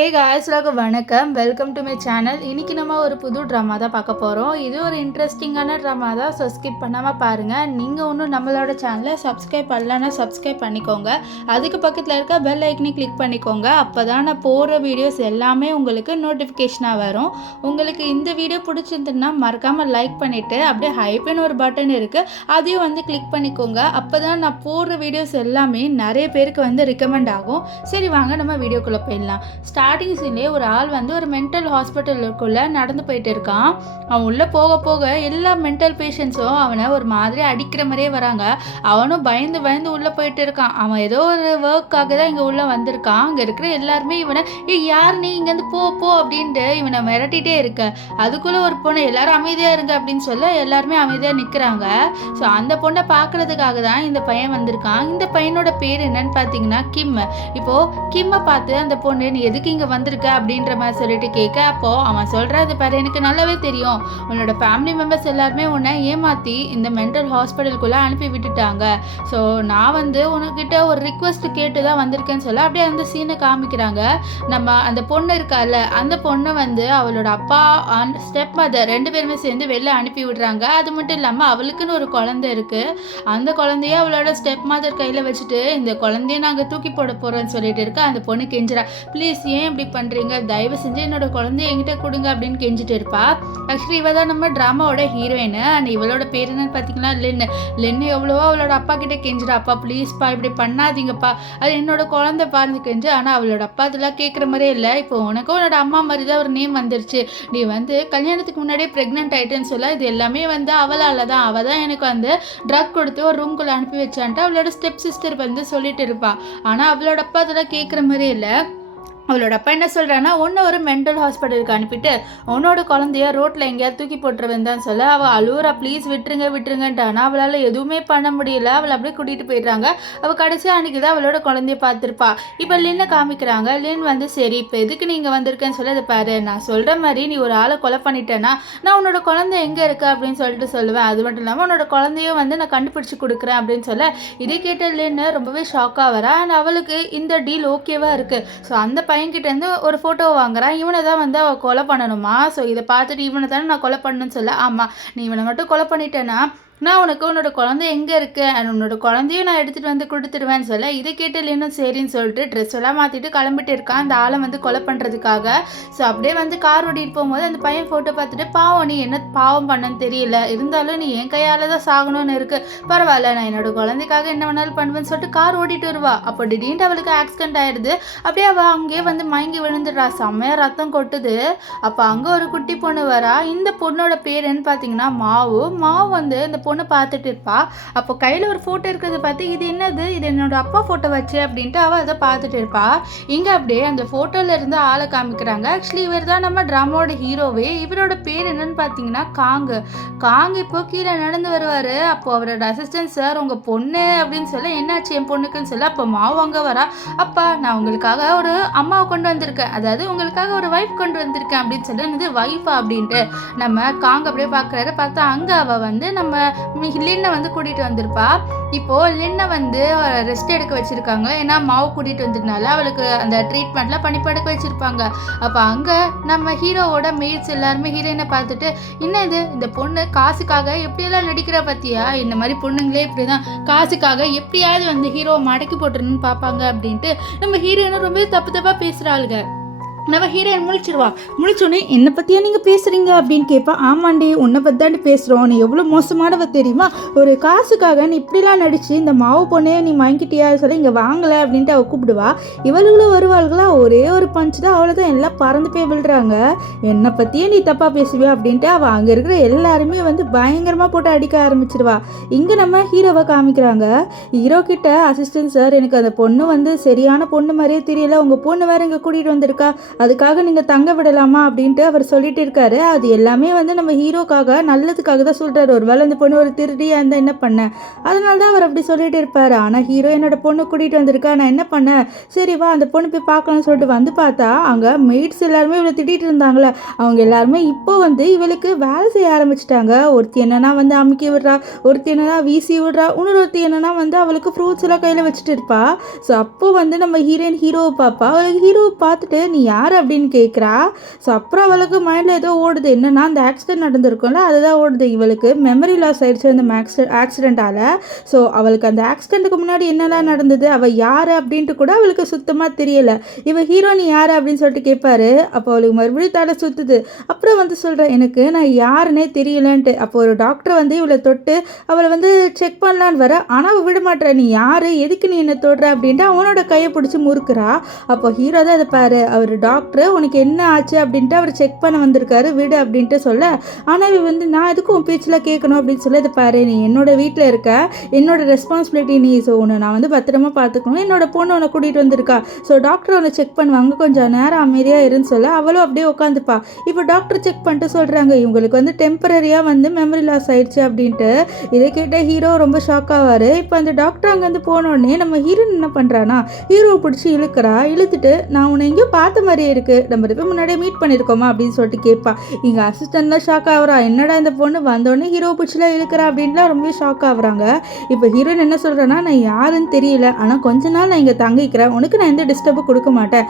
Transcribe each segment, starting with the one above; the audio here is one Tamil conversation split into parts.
ஹே காய்ஸ், வணக்கம். Welcome to my channel. இன்றைக்கி நம்ம ஒரு புது ட்ராமா தான் பார்க்க போகிறோம். இது ஒரு இன்ட்ரெஸ்டிங்கான ட்ராமா தான். ஸோ ஸ்கிப் பண்ணாமல் பாருங்கள். நீங்கள் ஒன்றும் நம்மளோட சேனலை சப்ஸ்கிரைப் பண்ணலன்னா சப்ஸ்கிரைப் பண்ணிக்கோங்க. அதுக்கு பக்கத்தில் இருக்க பெல் ஐக்கனை கிளிக் பண்ணிக்கோங்க. அப்போ தான் நான் போடுற வீடியோஸ் எல்லாமே உங்களுக்கு நோட்டிஃபிகேஷனாக வரும். உங்களுக்கு இந்த வீடியோ பிடிச்சிருந்துன்னா மறக்காமல் லைக் பண்ணிவிட்டு அப்படியே ஹைப்னு ஒரு பட்டன் இருக்குது, அதையும் வந்து கிளிக் பண்ணிக்கோங்க. அப்போ தான் நான் போடுற வீடியோஸ் எல்லாமே நிறைய பேருக்கு வந்து ரெக்கமெண்ட் ஆகும். சரி வாங்க நம்ம வீடியோக்குள்ளே போயிடலாம். ஸ்டார்டிங் சீன்லேயே ஒரு ஆள் வந்து ஒரு மென்டல் ஹாஸ்பிட்டலுக்குள்ளே நடந்து போயிட்டு இருக்கான். அவன் உள்ளே போக போக எல்லா மென்டல் பேஷண்ட்ஸும் அவனை ஒரு மாதிரி அடிக்கிற மாதிரியே வராங்க. அவனும் பயந்து பயந்து உள்ளே போயிட்டு இருக்கான். அவன் ஏதோ ஒரு ஒர்க்காக தான் இங்கே உள்ளே வந்திருக்கான். அங்கே இருக்கிற எல்லாருமே இவனை யார் நீ இங்கேருந்து போ போ அப்படின்ட்டு இவனை மிரட்டிகிட்டே இருக்க. அதுக்குள்ளே ஒரு பொண்ணை எல்லாரும் அமைதியாக இருங்க அப்படின்னு சொல்ல எல்லாருமே அமைதியாக நிற்கிறாங்க. ஸோ அந்த பொண்ணை பார்க்குறதுக்காக தான் இந்த பையன் வந்திருக்கான். இந்த பையனோட பேர் என்னன்னு பார்த்தீங்கன்னா கிம். இப்போது கிம்மை பார்த்து அந்த பொண்ணு நீ எதுக்கு இங்கே வந்திருக்க அப்படின்ற மாதிரி சொல்லிட்டு கேட்க, அப்போது அவன் சொல்கிறது பாரு, எனக்கு நல்லாவே தெரியும் உன்னோட ஃபேமிலி மெம்பர்ஸ் எல்லாருமே உன்னை ஏமாற்றி இந்த மென்டல் ஹாஸ்பிட்டலுக்குள்ளே அனுப்பி விட்டுட்டாங்க. ஸோ நான் வந்து உனக்கிட்ட ஒரு ரிக்வெஸ்ட் கேட்டு தான் வந்திருக்கேன்னு சொல்ல அப்படியே அந்த சீனை காமிக்கிறாங்க. நம்ம அந்த பொண்ணு இருக்கால, அந்த பொண்ணை வந்து அவளோட அப்பா அண்ட் ஸ்டெப் மதர் ரெண்டு பேருமே சேர்ந்து வெளில அனுப்பி விடுறாங்க. அது மட்டும் இல்லாமல் அவளுக்குன்னு ஒரு குழந்தை இருக்குது. அந்த குழந்தைய அவளோட ஸ்டெப் மதர் கையில் வச்சுட்டு இந்த குழந்தைய நாங்கள் தூக்கி போட போகிறோன்னு சொல்லிட்டு இருக்க. அந்த பொண்ணு கெஞ்சிரா, ப்ளீஸ் ஏன் இப்படி பண்ணுறீங்க, தயவு செஞ்சு என்னோட குழந்தைய என்கிட்ட கொடுங்க அப்படின்னு கெஞ்சிட்டு இருப்பா. ஆக்சுவலி இவ தான் நம்ம ட்ராமாவோட ஹீரோயின். அண்ட் இவளோட பேர் என்னன்னு பார்த்தீங்கன்னா லென்னு எவ்வளவோ அவளோட அப்பா கிட்டே கெஞ்சிரா, அப்பா ப்ளீஸ்ப்பா இப்படி பண்ணாதீங்கப்பா, அது என்னோட குழந்தை பாருந்து கெஞ்சு. ஆனால் அவளோட அப்பா அதெல்லாம் கேட்குற மாதிரியே இல்லை. இப்போ உனக்கும் உன்னோட அம்மா மாதிரி தான் ஒரு நேம் வந்துருச்சு, நீ வந்து கல்யாணத்துக்கு முன்னாடியே ப்ரெக்னென்ட் ஆகிட்டேன்னு சொல்ல, இது எல்லாமே வந்து அவளால் தான். அவள் தான் எனக்கு வந்து ட்ரக் கொடுத்து ஒரு ரூம்குள்ளே அனுப்பி வச்சான்ட்டு அவளோட ஸ்டெப் சிஸ்டர் வந்து சொல்லிட்டு இருப்பாள். ஆனால் அவளோட அப்பா அதெல்லாம் கேட்குற மாதிரியே இல்லை. அவளோட அப்பா என்ன சொல்கிறான்னா, ஒன்று ஒரு மென்டல் ஹாஸ்பிட்டலுக்கு அனுப்பிட்டு உன்னோட குழந்தைய ரோட்டில் எங்கேயாவது தூக்கி போட்டுருவேன் தான் சொல்ல அவள் அழுவுறா, ப்ளீஸ் விட்டுருங்கன்ட்டு. ஆனால் அவளால் எதுவுமே பண்ண முடியல. அவளை அப்படியே கூட்டிகிட்டு போயிடுறாங்க. அவள் கடைசியாக அன்றைக்கி தான் அவளோட குழந்தைய பார்த்துருப்பா. இப்போ லின்னை காமிக்கிறாங்க. லின் வந்து சரி இப்போ எதுக்கு நீங்கள் வந்திருக்கேன்னு சொல்ல, அதை பாரு, நான் சொல்கிற மாதிரி நீ ஒரு ஆளை கொலை பண்ணிட்டேன்னா நான் உன்னோட குழந்தை எங்கே இருக்கு அப்படின்னு சொல்லிட்டு சொல்லுவேன். அது மட்டும் இல்லாமல் உன்னோட குழந்தையும் வந்து நான் கண்டுபிடிச்சி கொடுக்குறேன் அப்படின்னு சொல்ல, இதை கேட்ட லின்னு ரொம்பவே ஷாக்காக வரா. அண்ட் அவளுக்கு இந்த டீல் ஓகேவாக இருக்குது. ஸோ அந்த பையன்கிட்டேருந்து ஒரு ஃபோட்டோ வாங்குறான். இவனை தான் வந்து அவள் கொலை பண்ணணுமா. ஸோ இதை பார்த்துட்டு இவனை தானே நான் கொலை பண்ணணும்னு சொல்ல, ஆமாம் நீ இவனை மட்டும் கொலை பண்ணிட்டேன்னா நான் உனக்கு உன்னோட குழந்தை எங்கே இருக்கு அண்ட் உன்னோட குழந்தையும் நான் எடுத்துகிட்டு வந்து கொடுத்துடுவேன்னு சொல்ல, இதை கேட்டு இன்னும் சரின்னு சொல்லிட்டு ட்ரெஸ் எல்லாம் மாற்றிட்டு கிளம்பிட்டு இருக்கான் அந்த ஆளை வந்து கொலை பண்ணுறதுக்காக. ஸோ அப்படியே வந்து கார் ஓடிட்டு போகும்போது அந்த பையன் ஃபோட்டோ பார்த்துட்டு, பாவம் நீ என்ன பாவம் பண்ணன்னு தெரியல, இருந்தாலும் நீ என் கையால் தான் சாகணும்னு இருக்குது, பரவாயில்ல நான் என்னோட குழந்தைக்காக என்ன வேணாலும் பண்ணுவேன்னு சொல்லிட்டு கார் ஓடிட்டு வருவா. அப்போ திடீர்னு அவளுக்கு ஆக்சிடென்ட் ஆகிடுது. அப்படியே அவள் அங்கேயே வந்து மயங்கி விழுந்துடுறா. செம்மையாக ரத்தம் கொட்டுது. அப்போ அங்கே ஒரு குட்டி பொண்ணு வரா. இந்த பொண்ணோட பேர் என்னன்னு பார்த்தீங்கன்னா மாவு வந்து இந்த பொண்ணு பார்த்துட்டு இருப்பா. அப்போ கையில் ஒரு ஃபோட்டோ இருக்கிறத பார்த்து, இது என்னது, இது என்னோட அப்பா ஃபோட்டோ வச்சு அப்படின்ட்டு அவள் அதை பார்த்துட்டு இருப்பா. இங்கே அப்படியே அந்த ஃபோட்டோவில் இருந்து ஆளை காமிக்கிறாங்க. ஆக்சுவலி இவர் தான் நம்ம ட்ராமாவோட ஹீரோவே. இவரோட பேர் என்னன்னு பார்த்தீங்கன்னா காங் இப்போ கீழே நடந்து வருவார். அப்போ அவரோட அசிஸ்டன்ட் சார் உங்கள் பொண்ணு அப்படின்னு சொல்ல, என்னாச்சு என் பொண்ணுக்குன்னு சொல்ல, அப்போ மாவு அங்கே வரா. அப்பா நான் உங்களுக்காக ஒரு அம்மாவை கொண்டு வந்திருக்கேன், அதாவது உங்களுக்காக ஒரு வைஃப் கொண்டு வந்திருக்கேன் அப்படின்னு சொல்லி, இது வைஃபா அப்படின்ட்டு நம்ம காங் அப்படியே பார்க்குறாரு. பார்த்தா அங்கே அவள் வந்து நம்ம லின்னை வந்து கூட்டிகிட்டு வந்திருப்பா. இப்போது லின்னை வந்து ரெஸ்ட் எடுக்க வச்சுருக்காங்க. ஏன்னா மாவு கூட்டிகிட்டு வந்ததுனால அவளுக்கு அந்த ட்ரீட்மெண்ட்லாம் பண்ணி படுக்க வச்சுருப்பாங்க. அப்போ அங்கே நம்ம ஹீரோவோட மெய்ட்ஸ் எல்லாருமே ஹீரோயினை பார்த்துட்டு, என்ன இது இந்த பொண்ணு காசுக்காக எப்படியெல்லாம் நடிக்கிற பற்றியா, இந்த மாதிரி பொண்ணுங்களே இப்படி தான் காசுக்காக எப்படியாவது வந்து ஹீரோவை மடக்கி போட்டுருன்னு பார்ப்பாங்க அப்படின்ட்டு நம்ம ஹீரோயினை ரொம்ப தப்பாக பேசுகிறாளுங்க. நம்ம ஹீரோயின் முழிச்சோன்னே என்னை பற்றியா நீங்கள் பேசுகிறீங்க அப்படின்னு கேட்பா. ஆமாண்டி உன்னை பற்றி தாண்டி பேசுகிறோம், நீ எவ்வளோ மோசமானவ தெரியுமா, ஒரு காசுக்காக நீ இப்படிலாம் நடித்து இந்த மாவு பொண்ணே நீ வாங்கிட்டியா சொல்லி இங்கே வாங்கலை அப்படின்ட்டு அவள் கூப்பிடுவா. இவளுகளும் வருவாள்களா, ஒரே ஒரு பஞ்சு தான் அவ்வளோதான் எல்லாம் பறந்து போய் விழுறாங்க. என்னை பற்றியே நீ தப்பாக பேசுவியா அப்படின்ட்டு அவள் அங்கே இருக்கிற எல்லாருமே வந்து பயங்கரமாக போட்டு அடிக்க ஆரம்பிச்சிருவா. இங்கே நம்ம ஹீரோவை காமிக்கிறாங்க. ஹீரோ கிட்ட அசிஸ்டன்ட் சார் எனக்கு அந்த பொண்ணு வந்து சரியான பொண்ணு மாதிரியே தெரியல, உங்கள் பொண்ணு வேறு இங்கே கூட்டிகிட்டு வந்திருக்கா, அதுக்காக நீங்கள் தங்க விடலாமா அப்படின்ட்டு அவர் சொல்லிட்டு இருக்காரு. அது எல்லாமே வந்து நம்ம ஹீரோக்காக நல்லதுக்காக தான் சொல்கிறாரு. ஒரு வேளை அந்த பொண்ணு ஒரு திருடியாக இருந்தால் என்ன பண்ணேன், அதனால தான் அவர் அப்படி சொல்லிட்டு இருப்பார். ஆனால் ஹீரோ என்னோட பொண்ணு கூட்டிகிட்டு வந்திருக்கா, நான் என்ன பண்ணேன், சரி வா அந்த பொண்ணு போய் பார்க்கலாம்னு சொல்லிட்டு வந்து பார்த்தா அங்கே மெய்ட்ஸ் எல்லாருமே இவளை திட்டிகிட்டு இருந்தாங்களே, அவங்க எல்லாருமே இப்போ வந்து இவளுக்கு வேலை செய்ய ஆரம்பிச்சிட்டாங்க. ஒருத்தி என்னன்னா வந்து அமுக்கி விடுறா, ஒருத்தி என்னன்னா வீசி விடுறா, இன்னொருத்தி என்னன்னா வந்து அவளுக்கு ஃப்ரூட்ஸ் எல்லாம் கையில் வச்சுட்டு இருப்பா. ஸோ அப்போ வந்து நம்ம ஹீரோவை பார்ப்பா. அவளுக்கு ஹீரோவை பார்த்துட்டு நீ யார் அப்படின்னு கேட்குறா. ஸோ அப்புறம் அவளுக்கு மைண்டில் ஏதோ ஓடுது, என்னன்னா அந்த ஆக்சிடென்ட் நடந்திருக்கும்ல அதுதான் ஓடுது. இவளுக்கு மெமரி லாஸ் ஆயிடுச்சு அந்த ஆக்சிடென்ட்டால். ஸோ அவளுக்கு அந்த ஆக்சிடென்ட்டுக்கு முன்னாடி என்னெல்லாம் நடந்தது, அவள் யார் அப்படின்ட்டு கூட அவளுக்கு சுத்தமாக தெரியலை. இவள் ஹீரோ நீ யார் அப்படின்னு சொல்லிட்டு கேட்பாரு. அப்போ அவளுக்கு மறுபடியும் தலை சுற்றுது. அப்புறம் வந்து சொல்கிறேன் எனக்கு நான் யாருன்னே தெரியலன்ட்டு. அப்போ ஒரு டாக்டர் வந்து இவளை தொட்டு அவளை வந்து செக் பண்ணலான்னு வர, ஆனால் அவள் விட மாட்டேற. நீ யார், எதுக்கு நீ என்ன தொடுற அப்படின்ட்டு அவனோட கையை பிடிச்சி முறுக்குறா. அப்போ ஹீரோ தான் அதை பாரு, அவர் டாக்டர், உனக்கு என்ன ஆச்சு அப்படின்ட்டு அவர் செக் பண்ண வந்திருக்காரு, விடு அப்படின்ட்டு சொல்ல. ஆனால் இவ வந்து நான் எதுக்கும் உன் பேச்சில் கேட்கணும் அப்படின்னு சொல்லி அதை பாரு, நீ என்னோட வீட்டில் இருக்க, என்னோட ரெஸ்பான்சிபிலிட்டி நீ. ஸோ உன்னை நான் வந்து பத்திரமா பார்த்துக்கணும், என்னோட பொண்ணு உன்னை கூட்டிகிட்டு வந்திருக்கா. ஸோ டாக்டர் உன்னை செக் பண்ணுவாங்க, கொஞ்சம் நேரம் அமைதியாக இருன்னு சொல்ல அவளும் அப்படியே உட்காந்துப்பா. இப்போ டாக்டர் செக் பண்ணிட்டு சொல்கிறாங்க இவங்களுக்கு வந்து டெம்பரரியாக வந்து மெமரி லாஸ் ஆயிடுச்சு அப்படின்ட்டு. இதை கேட்ட ஹீரோ ரொம்ப ஷாக் ஆவார். இப்போ அந்த டாக்டர் அங்கேருந்து போனோடனே நம்ம ஹீரோயின் என்ன பண்ணுறான்னா ஹீரோவை பிடிச்சி இழுக்கிறா. இழுத்துட்டு நான் உன்னை எங்கேயோ பார்த்த மாதிரியே இருக்குது, நம்ம இப்போ முன்னாடியே மீட் பண்ணியிருக்கோமா அப்படின்னு சொல்லிட்டு கேட்பா. இங்கே அசிஸ்டன்ட்லாம் ஷாக் ஆகுறா, என்னடா இந்த பொண்ணு வந்தோடனே ஹீரோ பிடிச்சிலாம் இழுக்கிறா அப்படின்லாம் ரொம்ப ஷாக் ஆகுறாங்க. இப்போ ஹீரோயின் என்ன சொல்கிறேன்னா நான் யாருன்னு தெரியல, ஆனால் கொஞ்ச நாள் நான் இங்கே தங்கிக்கிறேன், உனக்கு நான் எந்த டிஸ்டர்பும் கொடுக்க மாட்டேன்,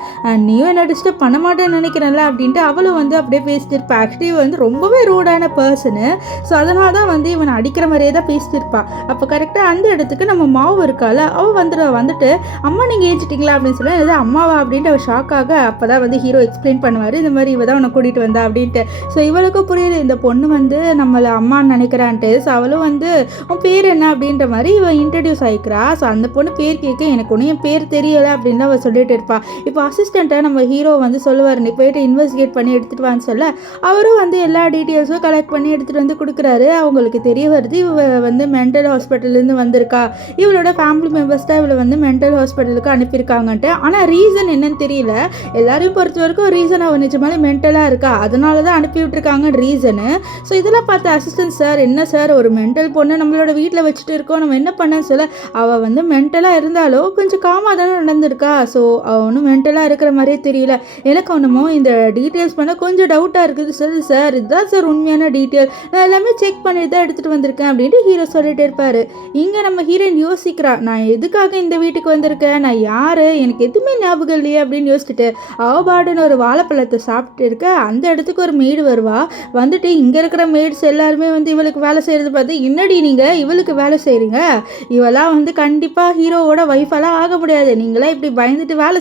நீயும் என்ன டிஸ்டர்ப் பண்ண மாட்டேன்னு நினைக்கிறேன்ல அப்படின்ட்டு அவளும் வந்து அப்படியே பேசிட்டு இருப்பா. ஆக்சுவலி வந்து ரொம்பவே ரூடான பர்சனு. ஸோ அதனால தான் வந்து இவனை அடிக்கிற மாதிரியே தான் பேசிட்டு இருப்பா. அப்போ கரெக்டாக அந்த இடத்துக்கு நம்ம மாவு இருக்கால அவள் வந்துட்டு அம்மா நீங்கள் ஏஞ்சிட்டிங்களா அப்படின்னு சொல்லி ஏதோ அம்மாவா அப்படின்ட்டு அவள் ஷாக் ஆக. அப்போ தான் வந்து ஹீரோ எக்ஸ்பிளைன் பண்ணுவார், இந்த மாதிரி இவ தான் உன்னை கூட்டிகிட்டு வந்தா அப்படின்ட்டு. ஸோ இவளுக்கும் புரியுது இந்த பொண்ணு வந்து நம்மளை அம்மான்னு நினைக்கிறான்ட்டு. ஸோ அவளும் வந்து உன் பேர் என்ன அப்படின்ற மாதிரி இவன் இன்ட்ரடியூஸ் ஆகிக்கிறா. ஸோ அந்த பொண்ணு பேர் கேட்க எனக்கு ஒன்றும் என் பேர் தெரியலை அப்படின்னு அவள் சொல்லிட்டு இருப்பா. இப்போ அசிஸ்டண்ட்டை நம்ம ஹீரோ வந்து சொல்லுவார், நீ போயிட்டு இன்வெஸ்டிகேட் பண்ணி எடுத்துகிட்டு வான்னு சொல்ல அவரும் வந்து எல்லா டீட்டெயில்ஸும் கலெக்ட் பண்ணி எடுத்துகிட்டு வந்து கொடுக்குறாரு. அவங்களுக்கு தெரிய வருது இவ வந்து மென்டல் ஹாஸ்பிட்டல்லேருந்து வந்திருக்கா, இவளோட ஃபேமிலி மெம்பர்ஸ் தான் இவளை வந்து மென்டல் ஹாஸ்பிட்டலுக்கு அனுப்பியிருக்காங்கன்ட்டு. ஆனால் ரீசன் என்னன்னு தெரியல, எல்லாரையும் பொறுத்த வரைக்கும் ரீசன் அவள் நிஜமாலே மென்டலாக இருக்கா, அதனால தான் அனுப்பி விட்டுருக்காங்க ரீசனு. ஸோ இதெல்லாம் பார்த்த அசிஸ்டன்ட் சார், என்ன சார் ஒரு மென்டல் பொண்ணை நம்மளோட வீட்டில் வச்சுட்டு இருக்கோம், நம்ம என்ன பண்ணன்னு சொல்ல அவள் வந்து மென்டலாக இருந்தாலும் கொஞ்சம் காமாக தானே நடந்திருக்கா. ஸோ அவள் ஒன்றும் மென்டலாக இருக்கிற மாதிரியே தெரியல, எனக்கு ஒன்றுமோ இந்த டீட்டெயில்ஸ் பண்ண கொஞ்சம் டவுட்டாக இருக்குது சார். சார் இதுதான் சார் உண்மையான டீட்டெயில், நான் எல்லாமே செக் பண்ணி தான் எடுத்துகிட்டு வந்திருக்கேன் அப்படின்ட்டு ஹீரோ சொல்லிட்டு இருப்பார். இங்கே நம்ம ஹீரோயின் யோசிக்கிறா, நான் எதுக்காக இந்த வீட்டுக்கு வந்திருக்கேன், நான் யார், எனக்கு எதுவுமே ஞாபகம் இல்லையே அப்படின்னு யோசிச்சுட்டு அவபாடுன்னு ஒரு வாழைப்பழத்தை சாப்பிட்டு இருக்க. அந்த இடத்துக்கு ஒரு மெய்டு வருவா. வந்துட்டு இங்கே இருக்கிற மெய்ட்ஸ் எல்லாருமே வந்து இவளுக்கு வேலை செய்கிறது பார்த்து, என்னடி நீங்கள் இவளுக்கு வேலை செய்கிறீங்க, இவெல்லாம் வந்து கண்டிப்பாக ஹீரோவோட ஒய்ஃபெல்லாம் ஆக முடியாது, நீங்களாம் இப்படி பயந்துட்டு வேலை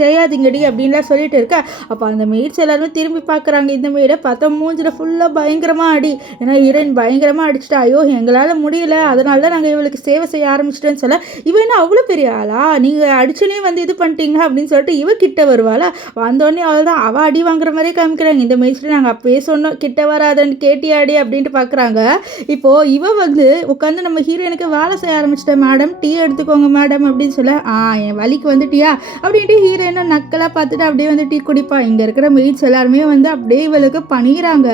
செய்யாதீங்கடி அப்படின்லாம் சொல்லிட்டு இருக்க. அப்போ அந்த மெய்ட்ஸ் எல்லாருமே திரும்பி பார்க்குறாங்க. இந்த மெய்டை பார்த்தா மூஞ்சில் ஃபுல்லாக பயங்கரமாக அடி, ஏன்னா ஹீரோயின் பயங்கரமாக அடிச்சிட்டா. ஐயோ எங்களால் முடியல, அதனால தான் நாங்கள் இவளுக்கு சேவை செய்ய ஆரம்பிச்சிட்டேன்னு சொல்ல, இவன் என்ன அவ்வளோ பெரிய ஆளா, நீங்கள் அடிச்சுனே வந்து இது பண்ணிட்டீங்க அப்படின்னு சொல்லிட்டு இவ கிட்ட வருவாளா. வந்தோடனே அவள் தான் அவள் அடி வாங்குற மாதிரியே காமிக்கிறாங்க. இந்த மெய்ஸில் நாங்கள் அப்பயே சொன்னோம் கிட்ட வராதன்னு, கேட்டியாடி அப்படின்ட்டு பார்க்குறாங்க. இப்போது இவ வந்து உட்காந்து நம்ம ஹீரோயினுக்கு வேலை செய்ய ஆரம்பிச்சிட்டேன், மேடம் டீ எடுத்துக்கோங்க மேடம் அப்படின்னு சொல்ல, என் வலிக்கு வந்துட்டியா அப்படின்ட்டு ஹீரோயினை நக்கலாக பார்த்துட்டு அப்படியே வந்து டீ குடிப்பா. இங்கே இருக்கிற மெய்ட்ஸ் எல்லாருமே வந்து அப்படியே இவளுக்கு பண்ணிக்கிறாங்க.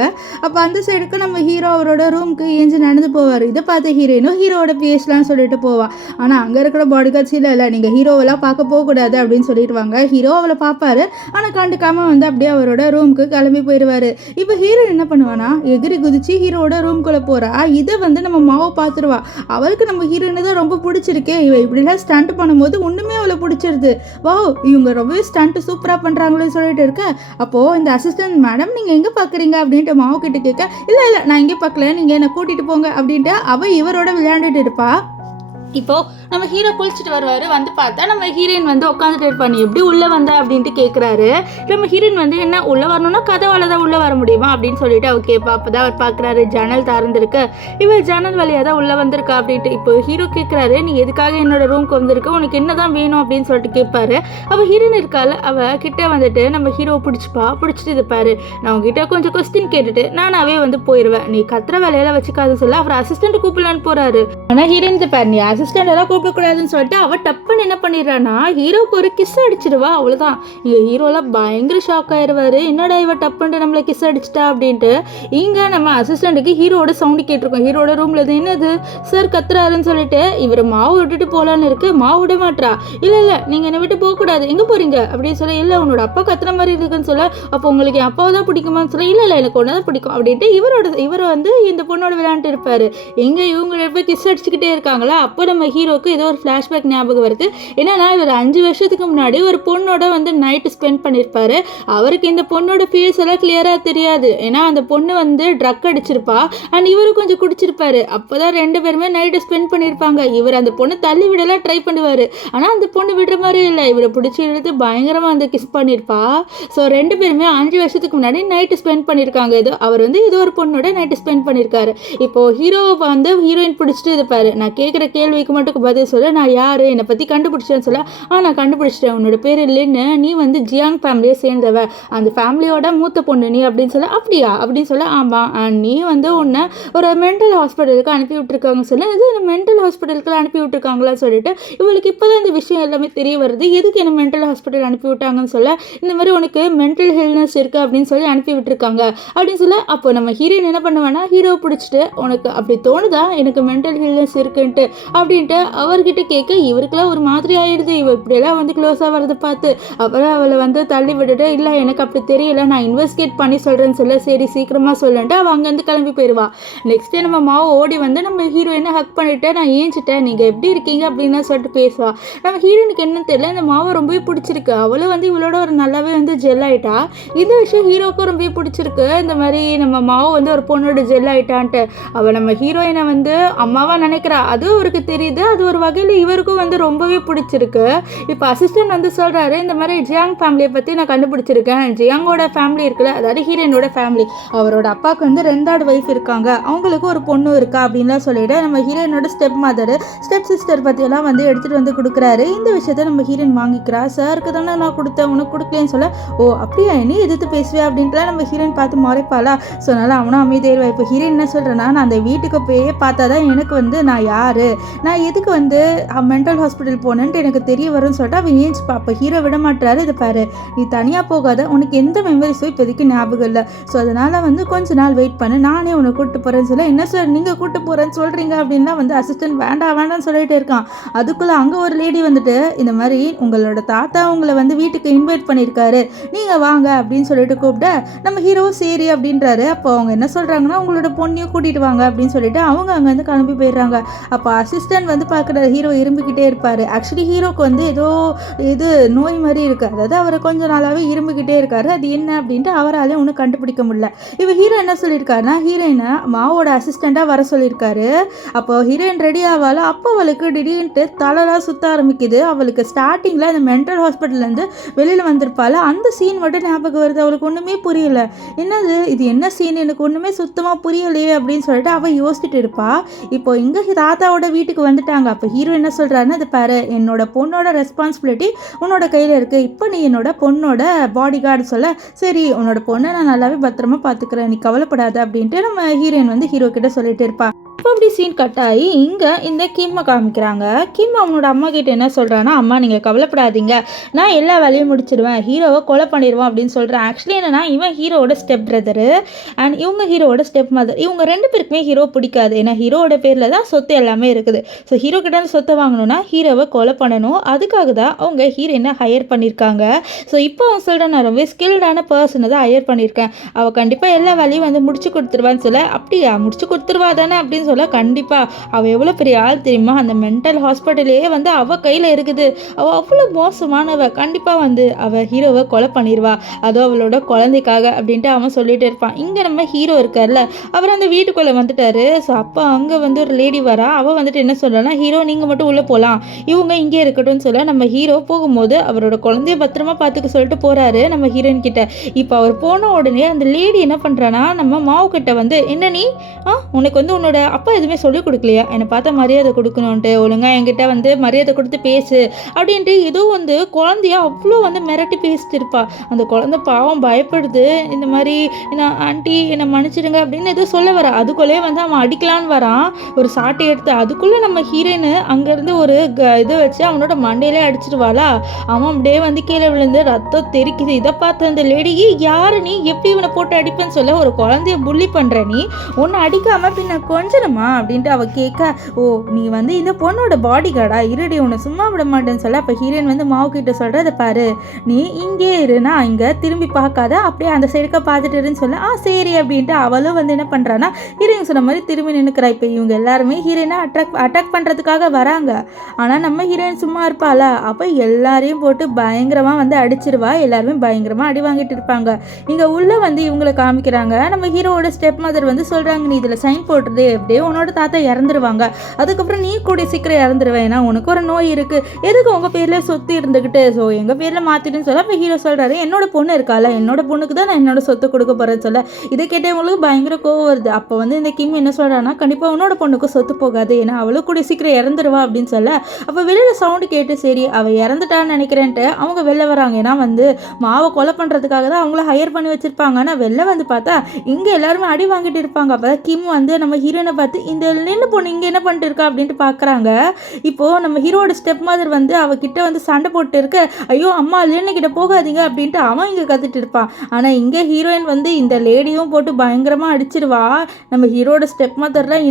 அப்போ அந்த சைடுக்கு நம்ம ஹீரோ அவரோட ரூமுக்கு ஏஞ்சி நடந்து போவார். இதை பார்த்த ஹீரோயினும் ஹீரோவோட பேசலாம்னு சொல்லிட்டு போவா. ஆனால் அங்கே இருக்கிற பாடி கார்ட்ஸ் இல்லை நீங்கள் ஹீரோவெல்லாம் பார்க்க போகக்கூடாது அப்படின்னு சொல்லிடுவாங்க. ஹீரோ அவளை பார்ப்பாரு, ஆனால் கண்டுக்காமல் வந்து அப்படியே அவரோட ரூமுக்கு கிளம்பி போயிடுவார். இப்போ ஹீரோயின் என்ன பண்ணுவானா எகிரி குதிச்சு ஹீரோவோட ரூம்குள்ளே போகிறா. இதை வந்து நம்ம மாவை பார்த்துருவா. அவளுக்கு நம்ம ஹீரோயினை தான் ரொம்ப பிடிச்சிருக்கே, இவ இப்படிலாம் ஸ்டண்ட் பண்ணும்போது ஒன்றுமே அவளை பிடிச்சிருது. வா இவங்க ரொம்பவே ஸ்டண்ட்டு சூப்பராக பண்ணுறாங்களேன்னு சொல்லிட்டு இருக்க. அப்போது இந்த அசிஸ்டன்ட் மேடம் நீங்கள் எங்கே பார்க்குறீங்க அப்படின்ட்டு மாவு கிட்ட கேட்க, இல்லை நான் எங்கே பார்க்கல, நீங்கள் என்னை கூட்டிகிட்டு போங்க அப்படின்ட்டு அவள் இவரோட விளையாண்டுட்டு இருப்பா. இப்போது நம்ம ஹீரோ குளிச்சுட்டு வருவார். வந்து பார்த்தா நம்ம ஹீரோயின் வந்து உட்காந்துட்டு இருப்பாங்க. எப்படி உள்ளே வந்த அப்படின்ட்டு கேட்குறாரு. நம்ம ஹீரோயின் வந்து என்ன உள்ளே வரணும்னா கதவால் தான் உள்ளே வர முடியுமா அப்படின்னு சொல்லிட்டு அவர் கேட்பா. அப்போ தான் அவர் பார்க்குறாரு ஜன்னல் திறந்துருக்கு, இவள் ஜன்னல் வழியாக தான் உள்ளே வந்திருக்கா அப்படின்ட்டு. இப்போ ஹீரோ கேட்குறாரு, நீ எதுக்காக என்னோட ரூம்க்கு வந்திருக்க, உனக்கு என்ன தான் வேணும் அப்படின்னு சொல்லிட்டு கேட்பாரு. அவள் ஹீரோயின் இருக்காள், அவள் கிட்டே வந்துட்டு நம்ம ஹீரோவை பிடிச்சிட்டு இருப்பாரு. நான் உங்ககிட்ட கொஞ்சம் கொஸ்டின் கேட்டுட்டு நானாவே வந்து போயிடுவேன், நீ கத்துற வேலையெல்லாம் வச்சுக்காது சொல்ல அவர் அசிஸ்டண்ட் கூப்பிடலான்னு போகிறாரு. ஆனால் ஹீரோயின் பாரு, நீ அசிஸ்டண்ட் எல்லாம் கூப்பிடக்கூடாதுன்னு சொல்லிட்டு அவள் டப்புன்னு என்ன பண்ணிடுறான்னா ஹீரோவுக்கு ஒரு கிஸ் அடிச்சிடுவா. அவ்வளோதான். இங்கே ஹீரோலாம் பயங்கர ஷாக் ஆயிடுவார். என்னடா இவ டப்புன்ட்டு நம்மளை கிஸ் அடிச்சிட்டா அப்படின்ட்டு. இங்கே நம்ம அசிஸ்டண்ட்டுக்கு ஹீரோட சவுண்டு கேட்டிருக்கோம். ஹீரோட ரூமில் இது என்னது சார் கத்துறாருன்னு சொல்லிட்டு இவர் மாவு விட்டுட்டு போகலான்னு இருக்கு. மாவு விட மாட்டா. இல்லை நீங்கள் என்னை விட்டு போகக்கூடாது, எங்கே போகிறீங்க அப்படின்னு சொல்ல. இல்லை உன்னோட அப்பா கத்துற மாதிரி இருக்குன்னு சொல்ல. அப்போ உங்களுக்கு என் அப்பாவை தான் பிடிக்குமான்னு சொல்ல. இல்லை எனக்கு ஒன்று தான் பிடிக்கும் அப்படின்ட்டு இவர் வந்து இந்த பொண்ணோட விளையாண்டுட்டு இருப்பார். எங்கே இவங்க போய் கிஸ் அடிச்சுக்கிட்டே இருக்காங்களா. அப்போ நம்ம ஹீரோக்கு ஏதோ ஒரு ஃப்ளாஷ்பேக் ஞாபகம் வருது. என்னன்னா இவர் 5 வருஷத்துக்கு முன்னாடி ஒரு பொண்ணோட வந்து நைட்டு ஸ்பெண்ட் பண்ணியிருப்பாரு. அவருக்கு இந்த பொண்ணோட ஃபேஸ் எல்லாம் கிளியராக தெரியாது. ஏன்னா அந்த பொண்ணு வந்து ட்ரக் அடிச்சிருப்பா அண்ட் இவரும் கொஞ்சம் குடிச்சிருப்பாரு. அப்போதான் 2 பேருமே நைட்டு ஸ்பெண்ட் பண்ணியிருப்பாங்க. இவர் அந்த பொண்ணை தள்ளி விடலாம் ட்ரை பண்ணுவார். ஆனால் அந்த பொண்ணு விடுற மாதிரி இல்லை. இவரை பிடிச்சி எடுத்து பயங்கரமாக வந்து கிஸ் பண்ணியிருப்பா. ஸோ 2 பேருமே 5 வருஷத்துக்கு முன்னாடி நைட்டு ஸ்பெண்ட் பண்ணியிருக்காங்க. அவர் வந்து இது ஒரு பொண்ணோட நைட்டு ஸ்பெண்ட் பண்ணியிருக்காரு. இப்போது ஹீரோவை வந்து ஹீரோயின் பிடிச்சிட்டு இருப்பாரு. நான் கேட்குற கேள்விக்கு மட்டும் பதில் சொல்ல. நான் யார் என்னை பற்றி கண்டுபிடிச்சேன்னு சொல்ல. நான் கண்டுபிடிச்சிட்டேன். உன்னோட பேர் இல்லைன்னு, நீ வந்து ஜியாங் ஃபேமிலியை சேர்ந்தவ, அந்த ஃபேமிலியோட மூத்த பொண்ணு நீ அப்படின்னு சொல்ல. அப்படியா அப்படின்னு சொல்ல. ஆமாம், நீ வந்து உன்னை ஒரு மென்டல் ஹாஸ்பிட்டலுக்கு அனுப்பி விட்டுருக்காங்க சொல்ல. இது மென்டல் ஹாஸ்பிட்டலுக்கு அனுப்பி விட்டுருக்காங்களா சொல்லிட்டு இவளுக்கு இப்போ தான் இந்த விஷயம் எல்லாமே தெரிய வருது. எதுக்கு என்ன மென்டல் ஹாஸ்பிட்டல் அனுப்பி விட்டாங்கன்னு சொல்ல. இந்த மாதிரி உனக்கு மென்டல் ஹெல்னஸ் இருக்குது அப்படின்னு சொல்லி அனுப்பி விட்டுருக்காங்க அப்படின்னு சொல்ல. அப்போ நம்ம ஹீரோயின் என்ன பண்ணுவேன்னா ஹீரோவை பிடிச்சிட்டு உனக்கு அப்படி தோணுதா எனக்கு மென்டல் ஹெல்னஸ் இருக்குன்ட்டு அப்படின்ட்டு அவர்கிட்ட கேட்க. இவருக்கெல்லாம் ஒரு மாதிரி ஆயிடுது. இவ இப்படியெல்லாம் வந்து க்ளோஸாக வரதை பார்த்து அப்புறம் அவளை வந்து தள்ளி விட்டுட்டு இல்லை எனக்கு அப்படி தெரியல, நான் இன்வெஸ்டிகேட் பண்ணி சொல்கிறேன்னு சொல்ல. சரி சீக்கிரமாக சொல்லிட்டு அவள் அங்கேருந்து கிளம்பி போயிடுவா. நெக்ஸ்ட் டே நம்ம மாவு ஓடி வந்து நம்ம ஹீரோயினை ஹக் பண்ணிவிட்டு நான் ஏஞ்சிட்டேன், நீங்கள் எப்படி இருக்கீங்க அப்படின்னு சொல்லிட்டு பேசுவா. நம்ம ஹீரோயினுக்கு என்னன்னு தெரியல, இந்த மாவை ரொம்பவே பிடிச்சிருக்கு. அவளும் வந்து இவளோட ஒரு நல்லாவே வந்து ஜெல் ஆகிட்டா. இந்த விஷயம் ஹீரோவுக்கும் ரொம்பவே பிடிச்சிருக்கு. இந்த மாதிரி நம்ம மாவு வந்து ஒரு பொண்ணோட ஜெல் ஆகிட்டான்ட்டு அவள் நம்ம ஹீரோயினை வந்து அம்மாவாக நினைக்கிறா. அதுவும் அவருக்கு தெரியுது. அது ஒரு வகையில் இவருக்கும் வந்து ரொம்பவே பிடிச்சிருக்கு. இப்போ அசிஸ்டன்ட் வந்து சொல்கிறாரு, இந்த மாதிரி ஜியாங் ஃபேமிலியை பற்றி நான் கண்டுபிடிச்சிருக்கேன். ஜியாங்கோட ஃபேமிலி இருக்குல்ல, அதாவது ஹீரோயினோட ஃபேமிலி, அவரோட அப்பாவுக்கு வந்து 2வது ஒய்ஃப் இருக்காங்க, அவங்களுக்கு ஒரு பொண்ணு இருக்கா அப்படின்லாம் சொல்லிட்டு நம்ம ஹீரோயினோட ஸ்டெப் மதர் ஸ்டெப் சிஸ்டர் பற்றியெல்லாம் வந்து எடுத்துகிட்டு வந்து கொடுக்குறாரு. இந்த விஷயத்த நம்ம ஹீரோயின் வாங்கிக்கிறா. சாருக்கு தானே நான் கொடுத்தேன், உனக்கு கொடுக்கலன்னு சொல்ல. ஓ அப்படியா, நீ எதிர்த்து பேசுவே அப்படின்ட்டுலாம் நம்ம ஹீரோயின் பார்த்து முறைப்பாளா. ஸோ அதனால் அவனும் அமைதியாயிருவா. இப்போ ஹீரோயின் என்ன சொல்கிறேன்னா, நான் அந்த வீட்டுக்கு போய் பார்த்தா தான் எனக்கு வந்து நான் யார், நான் எதுக்கு வந்து மென்டல் ஹாஸ்பிட்டல் போனேன்ட்டு எனக்கு தெரிய வரும்னு சொல்லிட்டு அவன் ஏஞ்சி பார்ப்ப. ஹீரோ விட மாட்டாரு. இதை பாரு, நீ தனியாக போகாத, உனக்கு எந்த மெமரிஸும் இப்போதைக்கு ஞாபகம் இல்லை. ஸோ அதனால் வந்து கொஞ்ச நாள் வெயிட் பண்ணு, நானே உன்னை கூப்பிட்டு போகிறேன்னு சொல்ல. என்ன சார் நீங்கள் கூப்பிட்டு போகிறேன்னு சொல்கிறீங்க அப்படின்னா வந்து அசிஸ்டன்ட் வேண்டாம்னு சொல்லிட்டு இருக்கான். அதுக்குள்ளே அங்கே ஒரு லேடி வந்துட்டு இந்த மாதிரி உங்களோட தாத்தா உங்களை வந்து வீட்டுக்கு இன்வைட் பண்ணியிருக்காரு, நீங்கள் வாங்க அப்படின்னு சொல்லிட்டு கூப்பிட நம்ம ஹீரோவும் சரி அப்படின்றாரு. அப்போ அவங்க என்ன சொல்கிறாங்கன்னா உங்களோட பொண்ணையும் கூட்டிகிட்டு வாங்க அப்படின்னு சொல்லிட்டு அவங்க அங்கேருந்து கிளம்பி போயிடுறாங்க. அப்போ அசிஸ்டன்ட் வந்து பார்க்குற ஹீரோ இரும்பிக்கிட்டே இருப்பார். ஆக்சுவலி ஹீரோக்கு வந்து ஏதோ இது நோய் மாதிரி இருக்குது. அதாவது அவர் கொஞ்ச நாளாகவே இரும்பிக்கிட்டே இருக்காரு. அது என்ன அப்படின்ட்டு அவரால் ஒன்றும் கண்டுபிடிக்க முடியல. இப்போ ஹீரோ என்ன சொல்லியிருக்காருன்னா ஹீரோயினை மாவோட அசிஸ்டண்ட்டாக வர சொல்லியிருக்காரு. அப்போ ஹீரோயின் ரெடி ஆவாள். அப்போ அவளுக்கு திடீர்னுட்டு தலைலாம் சுற்ற ஆரம்பிக்குது. அவளுக்கு ஸ்டார்டிங்கில் இந்த மென்டல் ஹாஸ்பிட்டல்லேருந்து வெளியில் வந்திருப்பாள். அந்த சீன் மட்டும் ஞாபகம் வருது. அவளுக்கு ஒன்றுமே புரியல. என்னது இது, என்ன சீன், எனக்கு ஒன்றுமே சுத்தமாக புரியலையே அப்படின்னு சொல்லிட்டு அவள் யோசிச்சுட்டு இருப்பா. இப்போ இங்கே தாத்தாவோட வீட்டுக்கு வந்துட்டாங்க. அப்போ ஹீரோ என்ன சொல்கிறாருன்னா, அது பாரு, என்னோட பொண்ணோட ரெஸ்பான்சிபிலிட்டி உன்னோட கையில் இருக்குது, இப்போ நீ என்னோட பொண்ணோட பாடி கார்டு சொல்ல. சரி உன்னோட பொண்ணை நான் நல்லாவே பத்திரமா பார்த்துக்கிறேன், நீ கவலைப்படாத அப்படின்ட்டு நம்ம ஹீரோயின் வந்து ஹீரோ கிட்ட சொல்லிட்டு இருப்பா. இப்போ அப்படி சீன் கட் ஆகி இங்கே இந்த கிம்மை காமிக்கிறாங்க. கிம் அவனோட அம்மா கிட்ட என்ன சொல்கிறான்னா, அம்மா நீங்கள் கவலைப்படாதீங்க, நான் எல்லா வேலையும் முடிச்சிடுவேன், ஹீரோவை கொலை பண்ணிடுவோம் அப்படின்னு சொல்கிறேன். ஆக்சுவலி என்னன்னா இவன் ஹீரோவோட ஸ்டெப் பிரதரு அண்ட் இவங்க ஹீரோவோட ஸ்டெப் மதர். இவங்க 2 பேருக்குமே ஹீரோ பிடிக்காது. ஏன்னா ஹீரோவோட பேரில் தான் சொத்து எல்லாமே இருக்குது. ஸோ ஹீரோ கிட்ட சொத்தை வாங்கணும்னா ஹீரோவை கொலை பண்ணணும். அதுக்காக தான் அவங்க ஹீரோயினை ஹையர் பண்ணியிருக்காங்க. ஸோ இப்போ அவன் சொல்கிறேன், நான் ரொம்ப ஸ்கில்டான பர்சனை தான் ஹையர் பண்ணியிருக்கேன், அவள் கண்டிப்பாக எல்லா வேலையும் வந்து முடிச்சு கொடுத்துருவான்னு சொல்ல. அப்படியா, முடிச்சு கொடுத்துருவா தானே அப்படின்னு சொல்ல. கண்டிப்பாக அவள் எவ்வளோ பெரிய ஆள் தெரியுமா, அந்த மென்டல் ஹாஸ்பிட்டலே வந்து அவள் கையில் இருக்குது, அவள் அவ்வளோ மோசமானவ, கண்டிப்பாக வந்து அவள் ஹீரோவை கொலை பண்ணிடுவா, அதோ அவளோட குழந்தைக்காக அப்படின்ட்டு அவன் சொல்லிட்டு இருப்பான். இங்கே நம்ம ஹீரோ இருக்கார்ல, அவர் அந்த வீட்டுக்குள்ளே வந்துட்டாரு. ஸோ அப்போ அங்கே வந்து ஒரு லேடி வரா. அவள் வந்துட்டு என்ன சொல்கிறான்னா, ஹீரோ நீங்கள் மட்டும் உள்ளே போகலாம், இவங்க இங்கே இருக்கட்டும்னு சொல்ல. நம்ம ஹீரோ போகும்போது அவரோட குழந்தைய பத்திரமா பார்த்துக்க சொல்லிட்டு போகிறாரு நம்ம ஹீரோயின் கிட்ட. இப்போ அவர் போன உடனே அந்த லேடி என்ன பண்ணுறான்னா நம்ம மாவு கிட்ட வந்து, என்ன நீ உனக்கு வந்து உன்னோட அப்பா எதுவுமே சொல்லிக் கொடுக்கலையா என்னை பார்த்தா மரியாதை கொடுக்கணுன்ட்டு, ஒழுங்காக என்கிட்ட வந்து மரியாதை கொடுத்து பேசு அப்படின்ட்டு ஏதோ வந்து குழந்தைய அவ்வளோ வந்து மிரட்டி பேசிட்டு இருப்பா. அந்த குழந்தை பாவம் பயப்படுது. இந்த மாதிரி நான் ஆண்டி என்னை மன்னிச்சிடுங்க அப்படின்னு ஏதோ சொல்ல வரா. அதுக்குள்ளேயே வந்து அவன் அடிக்கலான்னு வரான் ஒரு சாட்டை எடுத்து. அதுக்குள்ளே நம்ம ஹீரோயின் அங்கேருந்து ஒரு இதை வச்சு அவனோட மண்டையிலே அடிச்சிடுவாளா. அவன் அப்படியே வந்து கீழே விழுந்து ரத்தம் தெரிக்குது. இதை பார்த்து அந்த லேடி, யாரு நீ, எப்படி இவனை போட்டு அடிப்பேன்னு சொல்ல, ஒரு குழந்தைய புள்ளி பண்ணுற நீ, ஒன்று அடிக்காம பின்ன கொஞ்சணுமா அப்படின்ட்டு அவள் கேட்க, ஓ நீ வந்து இந்த பொண்ணோட பாடி கார்டா, இருடி உன்னை சும்மா விட மாட்டேன்னு சொல்ல. அப்போ ஹீரோயின் வந்து மாவு கிட்ட சொல்கிறத பாரு, நீ இங்கே இருனா, இங்கே திரும்பி பார்க்காத, அப்படியே அந்த சைடுக்க பார்த்துட்டு இருன்னு சொல்ல. சரி அப்படின்ட்டு அவளும் வந்து என்ன பண்ணுறான்னா ஹீரோயின் சொன்ன மாதிரி திரும்பி நின்றுக்கிறா. இப்போ இவங்க எல்லாருமே ஹீரோயினை அட்டாக் பண்ணுறதுக்காக வராங்க. ஆனால் நம்ம ஹீரோயின் சும்மா இருப்பாளா. அப்போ எல்லாரையும் போட்டு பயங்கரமாக வந்து அடிச்சிருவா. எல்லாருமே பயங்கரமாக அடி வாங்கிட்டு இருப்பாங்க. இங்கே உள்ளே வந்து இவங்களை காமிக்கிறாங்க. நம்ம ஹீரோவோட ஸ்டெப் மதர் வந்து சொல்கிறாங்க, நீ இதில் சைன் போட்டுறது எப்படியே உன்னோட தாத்தா இறந்துருவாங்க, அதுக்கப்புறம் நீ கூட சீக்கிரம் இறந்துருவேன், ஏன்னா உனக்கு ஒரு நோய் இருக்குது, எதுக்கு உங்கள் பேரில் சொத்து இருந்துக்கிட்டு, ஸோ எங்கள் பேரில் மாற்றிட்டுன்னு சொல்ல. அப்போ ஹீரோ சொல்கிறாரு, என்னோட பொண்ணு இருக்கால, என்னோட பொண்ணுக்கு தான் நான் என்னோட சொத்து கொடுக்க போகிறேன்னு சொல்ல. இதை கேட்டவங்களுக்கு பயங்கர கோவம் வருது. அப்போ வந்து இந்த கிம் என்ன சொல்கிறான்னா, கண்டிப்பாக உன்னோட பொண்ணுக்கு சொத்து போகாது, ஏன்னா அவளுக்கு கூட சீக்கிரம் இறந்துருவா அப்படின்னு சொல்ல. அப்போ வெளியில் சவுண்டு கேட்டு சரி அவள் இறந்துட்டான்னு நினைக்கிறேன்ட்டு அவங்க வெளில வராங்க. ஏன்னா வந்து மாவை கொலை பண்ணுறதுக்காக தான் அவங்கள ஹையர் பண்ணி வச்சுருப்பாங்க. ஆனால் வெளில வந்து பார்த்தா இங்கே எல்லாருமே அடி வாங்கிட்டு இருப்பாங்க. அப்போ கிம் வந்து நம்ம ஹீரோனை பார்த்து, இந்த நின்று பொண்ணு இங்கே என்ன பண்ணிட்டு இருக்கா அப்படின்ட்டு பார்க்குறாங்க. இப்போது நம்ம ஹீரோட ஸ்டெப் மதர் வந்து அவகிட்ட வந்து சண்டை போட்டு இருக்க, ஐயோ அம்மா லேன்னு கிட்ட போகாதீங்க அப்படின்ட்டு அவன் இங்கே கற்றுட்டு இருப்பான். ஆனால் இங்கே ஹீரோயின் வந்து இந்த லேடியும் போட்டு பயங்கரமாக அடிச்சிருவா. நம்ம ஹீரோட ஸ்டெப் மதர்லாம்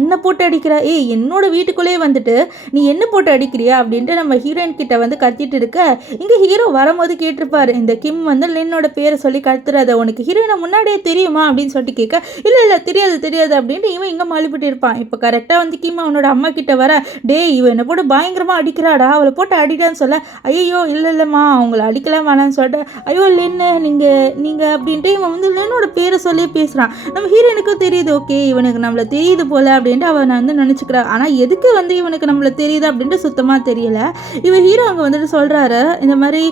என்ன போட்டு அடிக்கிறா, என்னோட வீட்டுக்குள்ளேயே வந்துட்டு நீ என்ன போட்டு அடிக்கிறியா அப்படின்ட்டு நம்ம ஹீரோயின் கிட்ட வந்து கத்திட்டு இருக்க. இங்கே ஹீரோ வரும்போது கேட்டிருப்பாரு, இந்த கிம் வந்து லின்னோட பேரை சொல்லி கத்துறத உனக்கு ஹீரோயினை முன்னாடியே தெரியுமா அப்படின்னு சொல்லிட்டு கேட்க, இல்லை தெரியாது அப்படின்ட்டு இவன் இங்கே மாலிப்பிட்டு இருப்பான். இப்போ கரெக்டாக வந்து கிம் அவனோட அம்மா கிட்ட வர, டேய் இவன் என்ன போட்டு பயங்கரமாக அடிக்கிறாடா, அவளை போட்டு அடிடான்னு சொல்ல. ஐயோ இல்லைம்மா அவங்கள அடிக்கலாம் வேணான்னு சொல்லிட்டு, ஐயோ லின்னு நீங்கள் அப்படின்ட்டு இவன் வந்து லின்னோட பேரை சொல்லி பேசுகிறான். நம்ம ஹீரோயினுக்கும் தெரியுது, ஓகே இவனுக்கு நம்மளை தெரியுது போல அப்படின்ட்டு அவன் வந்து நினச்சிக்கிறா. ஆனால் எதுக்கு வந்து இவனுக்கு நம்மளை தெரியுது அப்படின்ட்டு சுத்தமாக தெரியல. இவன் ஹீரோ அங்கே வந்துட்டு சொல்கிறாரு, இந்த மாதிரி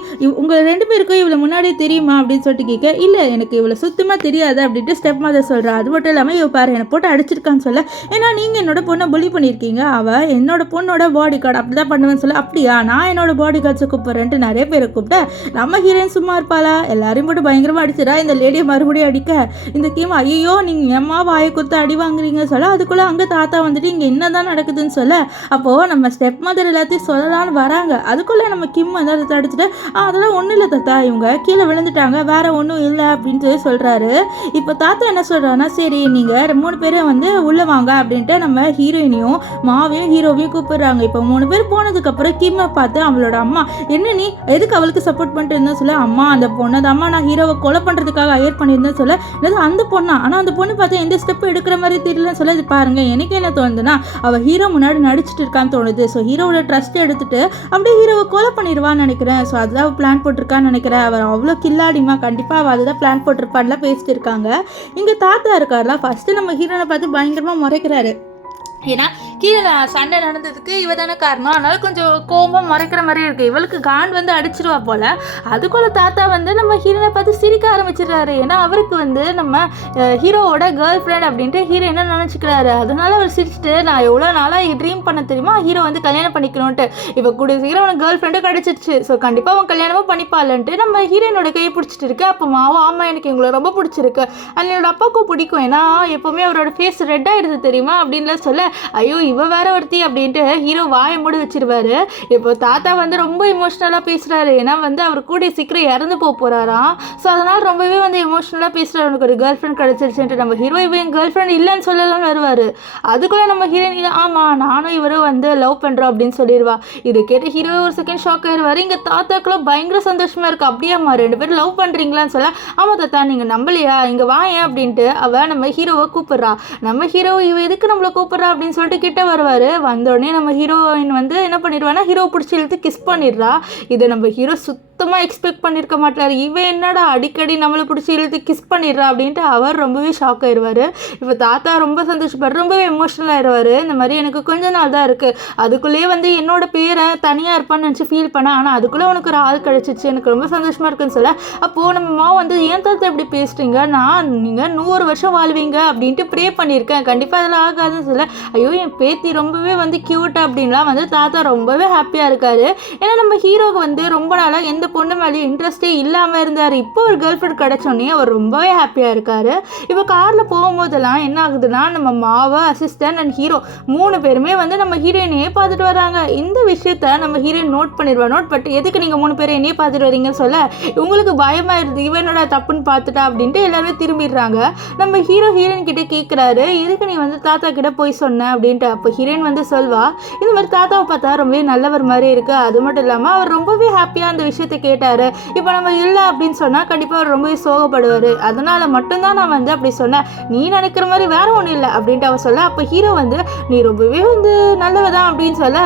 உங்கள் 2 பேருக்கும் இவளை முன்னாடியே தெரியுமா அப்படின்னு சொல்லிட்டு கேட்க, இல்லை எனக்கு இவளை சுத்தமாக தெரியாது அப்படின்ட்டு ஸ்டெப் மதர் சொல்கிறா. அது மட்டும் இல்லாமல் இவ பாரு என்னை போட்டு அடிச்சிருக்கான்னு சொல்ல, ஏன்னா நீங்கள் என்னோட பொண்ணை புலி பண்ணியிருக்கீங்க, அவள் என்னோட பொண்ணோட பாடி கார்டு அப்படி தான் பண்ணுவேன்னு சொல்ல. அப்படியா, நான் என்னோட பாடி கார்ட்ஸை கூப்பிட்றேன்ட்டு நிறைய பேரை கூப்பிட்ட நம்ம ஹீரோயின் சும்மா இருப்பாளா, எல்லாரையும் போட்டு பயங்கரமாக அடிச்சிடா. இந்த லேடியை மறுபடியும் அடிக்க, இந்த கேம் ஐயோ நீங்கள் ஏம்மா வாயை கொடுத்து அடி வாங்குறீங்க சொல்ல. அதுக்குள்ளே அங்கே தாத்தா வந்துட்டு இங்கே என்ன தான் நடக்குதுன்னு சொல்ல. அப்போது நம்ம ஸ்டெப் மதர் எல்லாத்தையும் சொல்லலான்னு வராங்க. அதுக்குள்ளே நம்ம கிம் வந்து அதை தடுத்துட்டு, அதெல்லாம் ஒன்றும் இல்லை தாத்தா, இவங்க கீழே விழுந்துட்டாங்க, வேற ஒன்றும் இல்லை அப்படின்ட்டு சொல்கிறாரு. இப்போ தாத்தா என்ன சொல்கிறான்னா, சரி நீங்கள் 3 பேரும் வந்து உள்ளே வாங்க அப்படின்ட்டு நம்ம ஹீரோயினையும் மாவையும் ஹீரோவையும் கூப்பிடுறாங்க. இப்போ 3 பேர் போனதுக்கப்புறம் கிம்மை பார்த்து அவளோட அம்மா, என்ன நீ எதுக்கு அவளுக்கு சப்போர்ட் பண்ணிட்டு இருந்தா சொல்ல. அம்மா அந்த பொண்ணு தான் அம்மா நான் ஹீரோவை கொலை பண்ணுறதுக்காக ஹையர் பண்ணியிருந்தேன் சொல்ல. இல்லை அந்த பொண்ணா, ஆனால் அந்த பொண்ணு பார்த்தா எந்த ஸ்டெப் எடுக்கிற மாதிரி தெரியலன்னு சொல்ல. இது பாருங்க எனக்கு என்ன தோணுதுன்னா, அவள் ஹீரோ முன்னாடி நடிச்சிட்டு இருக்கான்னு தோணுது. ஸோ ஹீரோவோட ட்ரஸ்ட் எடுத்துட்டு அப்படியே ஹீரோவை கொலை பண்ணிடுவான்னு நினைக்கிறேன். ஸோ அதுதான் பிளான் போட்டிருக்கான்னு நினைக்கிறேன். அவர் அவ்வளோ கில்லாடிமா, கண்டிப்பாக அவள் அதுதான் பிளான் போட்டிருப்பான்லாம் பேசிட்டு இருக்காங்க. இங்கே தாத்தா இருக்கார்ல, ஃபஸ்ட்டு நம்ம ஹீரோனை பார்த்து பயங்கரமாக முறைக்கிறாரு. ஏன்னா கீழே சண்டை நடந்ததுக்கு இவ தானே காரணம், அதனால கொஞ்சம் கோபம் மறைக்கிற மாதிரி இருக்குது. இவளுக்கு கான் வந்து அடிச்சிருவா போல். அதுக்குள்ள தாத்தா வந்து நம்ம ஹீரோனை பார்த்து சிரிக்க ஆரம்பிச்சிடுறாரு. ஏன்னா அவருக்கு வந்து நம்ம ஹீரோவோட கேர்ள் ஃப்ரெண்ட் அப்படின்ட்டு ஹீரோ என்ன நினச்சிக்கிறாரு. அதனால அவர் சிரிச்சுட்டு, நான் எவ்வளோ நாளாக ட்ரீம் பண்ண தெரியுமா ஹீரோ வந்து கல்யாணம் பண்ணிக்கணும்ட்டு, இப்போ கூட ஹீரோ அவனுக்கு கேர்ள் ஃப்ரெண்டும் கிடச்சிருச்சு, ஸோ கண்டிப்பாக அவன் கல்யாணமும் பண்ணிப்பாலன்ட்டு நம்ம ஹீரோயினோட கையை பிடிச்சிட்டு இருக்கு. அப்போ மாவும் ஆமாம் எனக்கு எங்களை ரொம்ப பிடிச்சிருக்கு, என்னோட அப்பாவுக்கும் பிடிக்கும், ஏன்னா எப்போவுமே அவரோட ஃபேஸ் ரெட் ஆகிடுது தெரியுமா அப்படின்லாம் சொல்ல. ஐயோ இவ வேற ஒருத்தி அப்படின்ட்டு ஹீரோ வாயை மூடி வச்சிருவாரு. இப்போ தாத்தா வந்து ரொம்ப இமோஷ்னலாக பேசுகிறாரு. ஏன்னா வந்து அவர் கூட சீக்கிரம் இறந்து போகிறாராம். ஸோ அதனால் ரொம்பவே வந்து எமோஷ்னலாக பேசுகிறார். அவனுக்கு ஒரு கேர்ள் ஃப்ரெண்ட் கிடச்சிருச்சுன்ட்டு. நம்ம ஹீரோ இவன் என் கேர்ள் ஃப்ரெண்ட் இல்லைன்னு சொல்லலாம்னு வருவார். அதுக்குள்ளே நம்ம ஹீரோயின் ஆமாம் நானும் இவரும் வந்து லவ் பண்ணுறோம் அப்படின்னு சொல்லிடுவா. இது கேட்டு ஹீரோ ஒரு செகண்ட் ஷாக் ஆயிடுவார். இங்கே தாத்தாக்குலாம் பயங்கர சந்தோஷமாக இருக்குது. அப்படியாம்மா 2 பேரும் லவ் பண்ணுறீங்களான்னு சொல்ல. ஆமாம் தாத்தா நீங்கள் நம்பலையா, இங்கே வாயேன் அப்படின்ட்டு அவள் நம்ம ஹீரோவை கூப்பிட்றா. நம்ம ஹீரோ இவ எதுக்கு நம்மளை கூப்பிட்றா அப்படின்னு சொல்லிட்டு கிட்ட வருவார். வந்தோடனே நம்ம ஹீரோயின் வந்து என்ன பண்ணிடுவான்னா ஹீரோ பிடிச்சி இழுத்து கிஸ் பண்ணிடுறா. இதை நம்ம ஹீரோ சுத்தமாக எக்ஸ்பெக்ட் பண்ணியிருக்க மாட்டார். இவன் என்னடா அடிக்கடி நம்மளை பிடிச்சி இழுத்து கிஸ் பண்ணிடுறா அப்படின்ட்டு அவர் ரொம்பவே ஷாக் ஆயிடுவார். இப்போ தாத்தா ரொம்ப சந்தோஷப்படுற, ரொம்பவே எமோஷனல் ஆயிடுவார். இந்த மாதிரி எனக்கு கொஞ்ச நாள் தான் இருக்குது, அதுக்குள்ளேயே வந்து என்னோட பேரை தனியாக இருப்பான்னு நினச்சி ஃபீல் பண்ணேன், ஆனால் அதுக்குள்ளே உனக்கு ஒரு ஆள் கிடச்சிச்சு, எனக்கு ரொம்ப சந்தோஷமாக இருக்குன்னு சொல்ல, அப்போது நம்ம அம்மா வந்து ஏன் தாத்தா இப்படி பேசுகிறீங்க, நீங்கள் 100 வருஷம் வாழ்வீங்க அப்படின்ட்டு ப்ரே பண்ணியிருக்கேன், கண்டிப்பாக அதில் ஆகாதுன்னு சொல்ல, ஐயோ என் பேத்தி ரொம்பவே வந்து க்யூட் அப்படின்லாம் வந்து தாத்தா ரொம்பவே ஹாப்பியாக இருக்கார். ஏன்னா நம்ம ஹீரோவுக்கு வந்து ரொம்ப நாளாக எந்த பொண்ணு மேலேயும் இன்ட்ரெஸ்டே இல்லாமல் இருந்தார். இப்போ ஒரு கேர்ள் ஃப்ரெண்ட் கிடச்சோன்னே அவர் ரொம்பவே ஹாப்பியாக இருக்கார். இப்போ காரில் போகும்போதெல்லாம் என்ன ஆகுதுன்னா, நம்ம மாவா, அசிஸ்டன்ட் அண்ட் ஹீரோ 3 பேருமே வந்து நம்ம ஹீரோயினையே பார்த்துட்டு வராங்க. இந்த விஷயத்த நம்ம ஹீரோயின் நோட் பண்ணிடுவா. நோட் பண்ணிட்டு எதுக்கு நீங்கள் 3 பேரும் என்னையே பார்த்துட்டு வரீங்கன்னு சொல்ல, உங்களுக்கு பயமாயிருது இவனோட தப்புன்னு பார்த்துட்டா அப்படின்ட்டு எல்லாருமே திரும்பிடுறாங்க. நம்ம ஹீரோயின் கிட்டே கேட்குறாரு, எதுக்கு நீ வந்து தாத்தா கிட்ட போய் சொன்ன அப்படின்ட்டு. அப்போ ஹீரோயின் வந்து சொல்வா, இந்த மாதிரி தாத்தாவை பார்த்தா ரொம்பவே நல்லவர் மாதிரி இருக்குது, அது மட்டும் இல்லாமல் அவர் ரொம்பவே ஹாப்பியாக அந்த விஷயத்தை கேட்டார், இப்போ நம்ம இல்லை அப்படின்னு சொன்னால் கண்டிப்பாக அவர் ரொம்பவே சோகப்படுவார், அதனால் மட்டும்தான் நான் வந்து அப்படி சொன்னேன், நீ நினைக்கிற மாதிரி வேற ஒன்றும் இல்லை அப்படின்ட்டு அவர் சொல்ல. அப்போ ஹீரோ வந்து நீ ரொம்பவே வந்து நல்லவதான் அப்படின்னு சொல்ல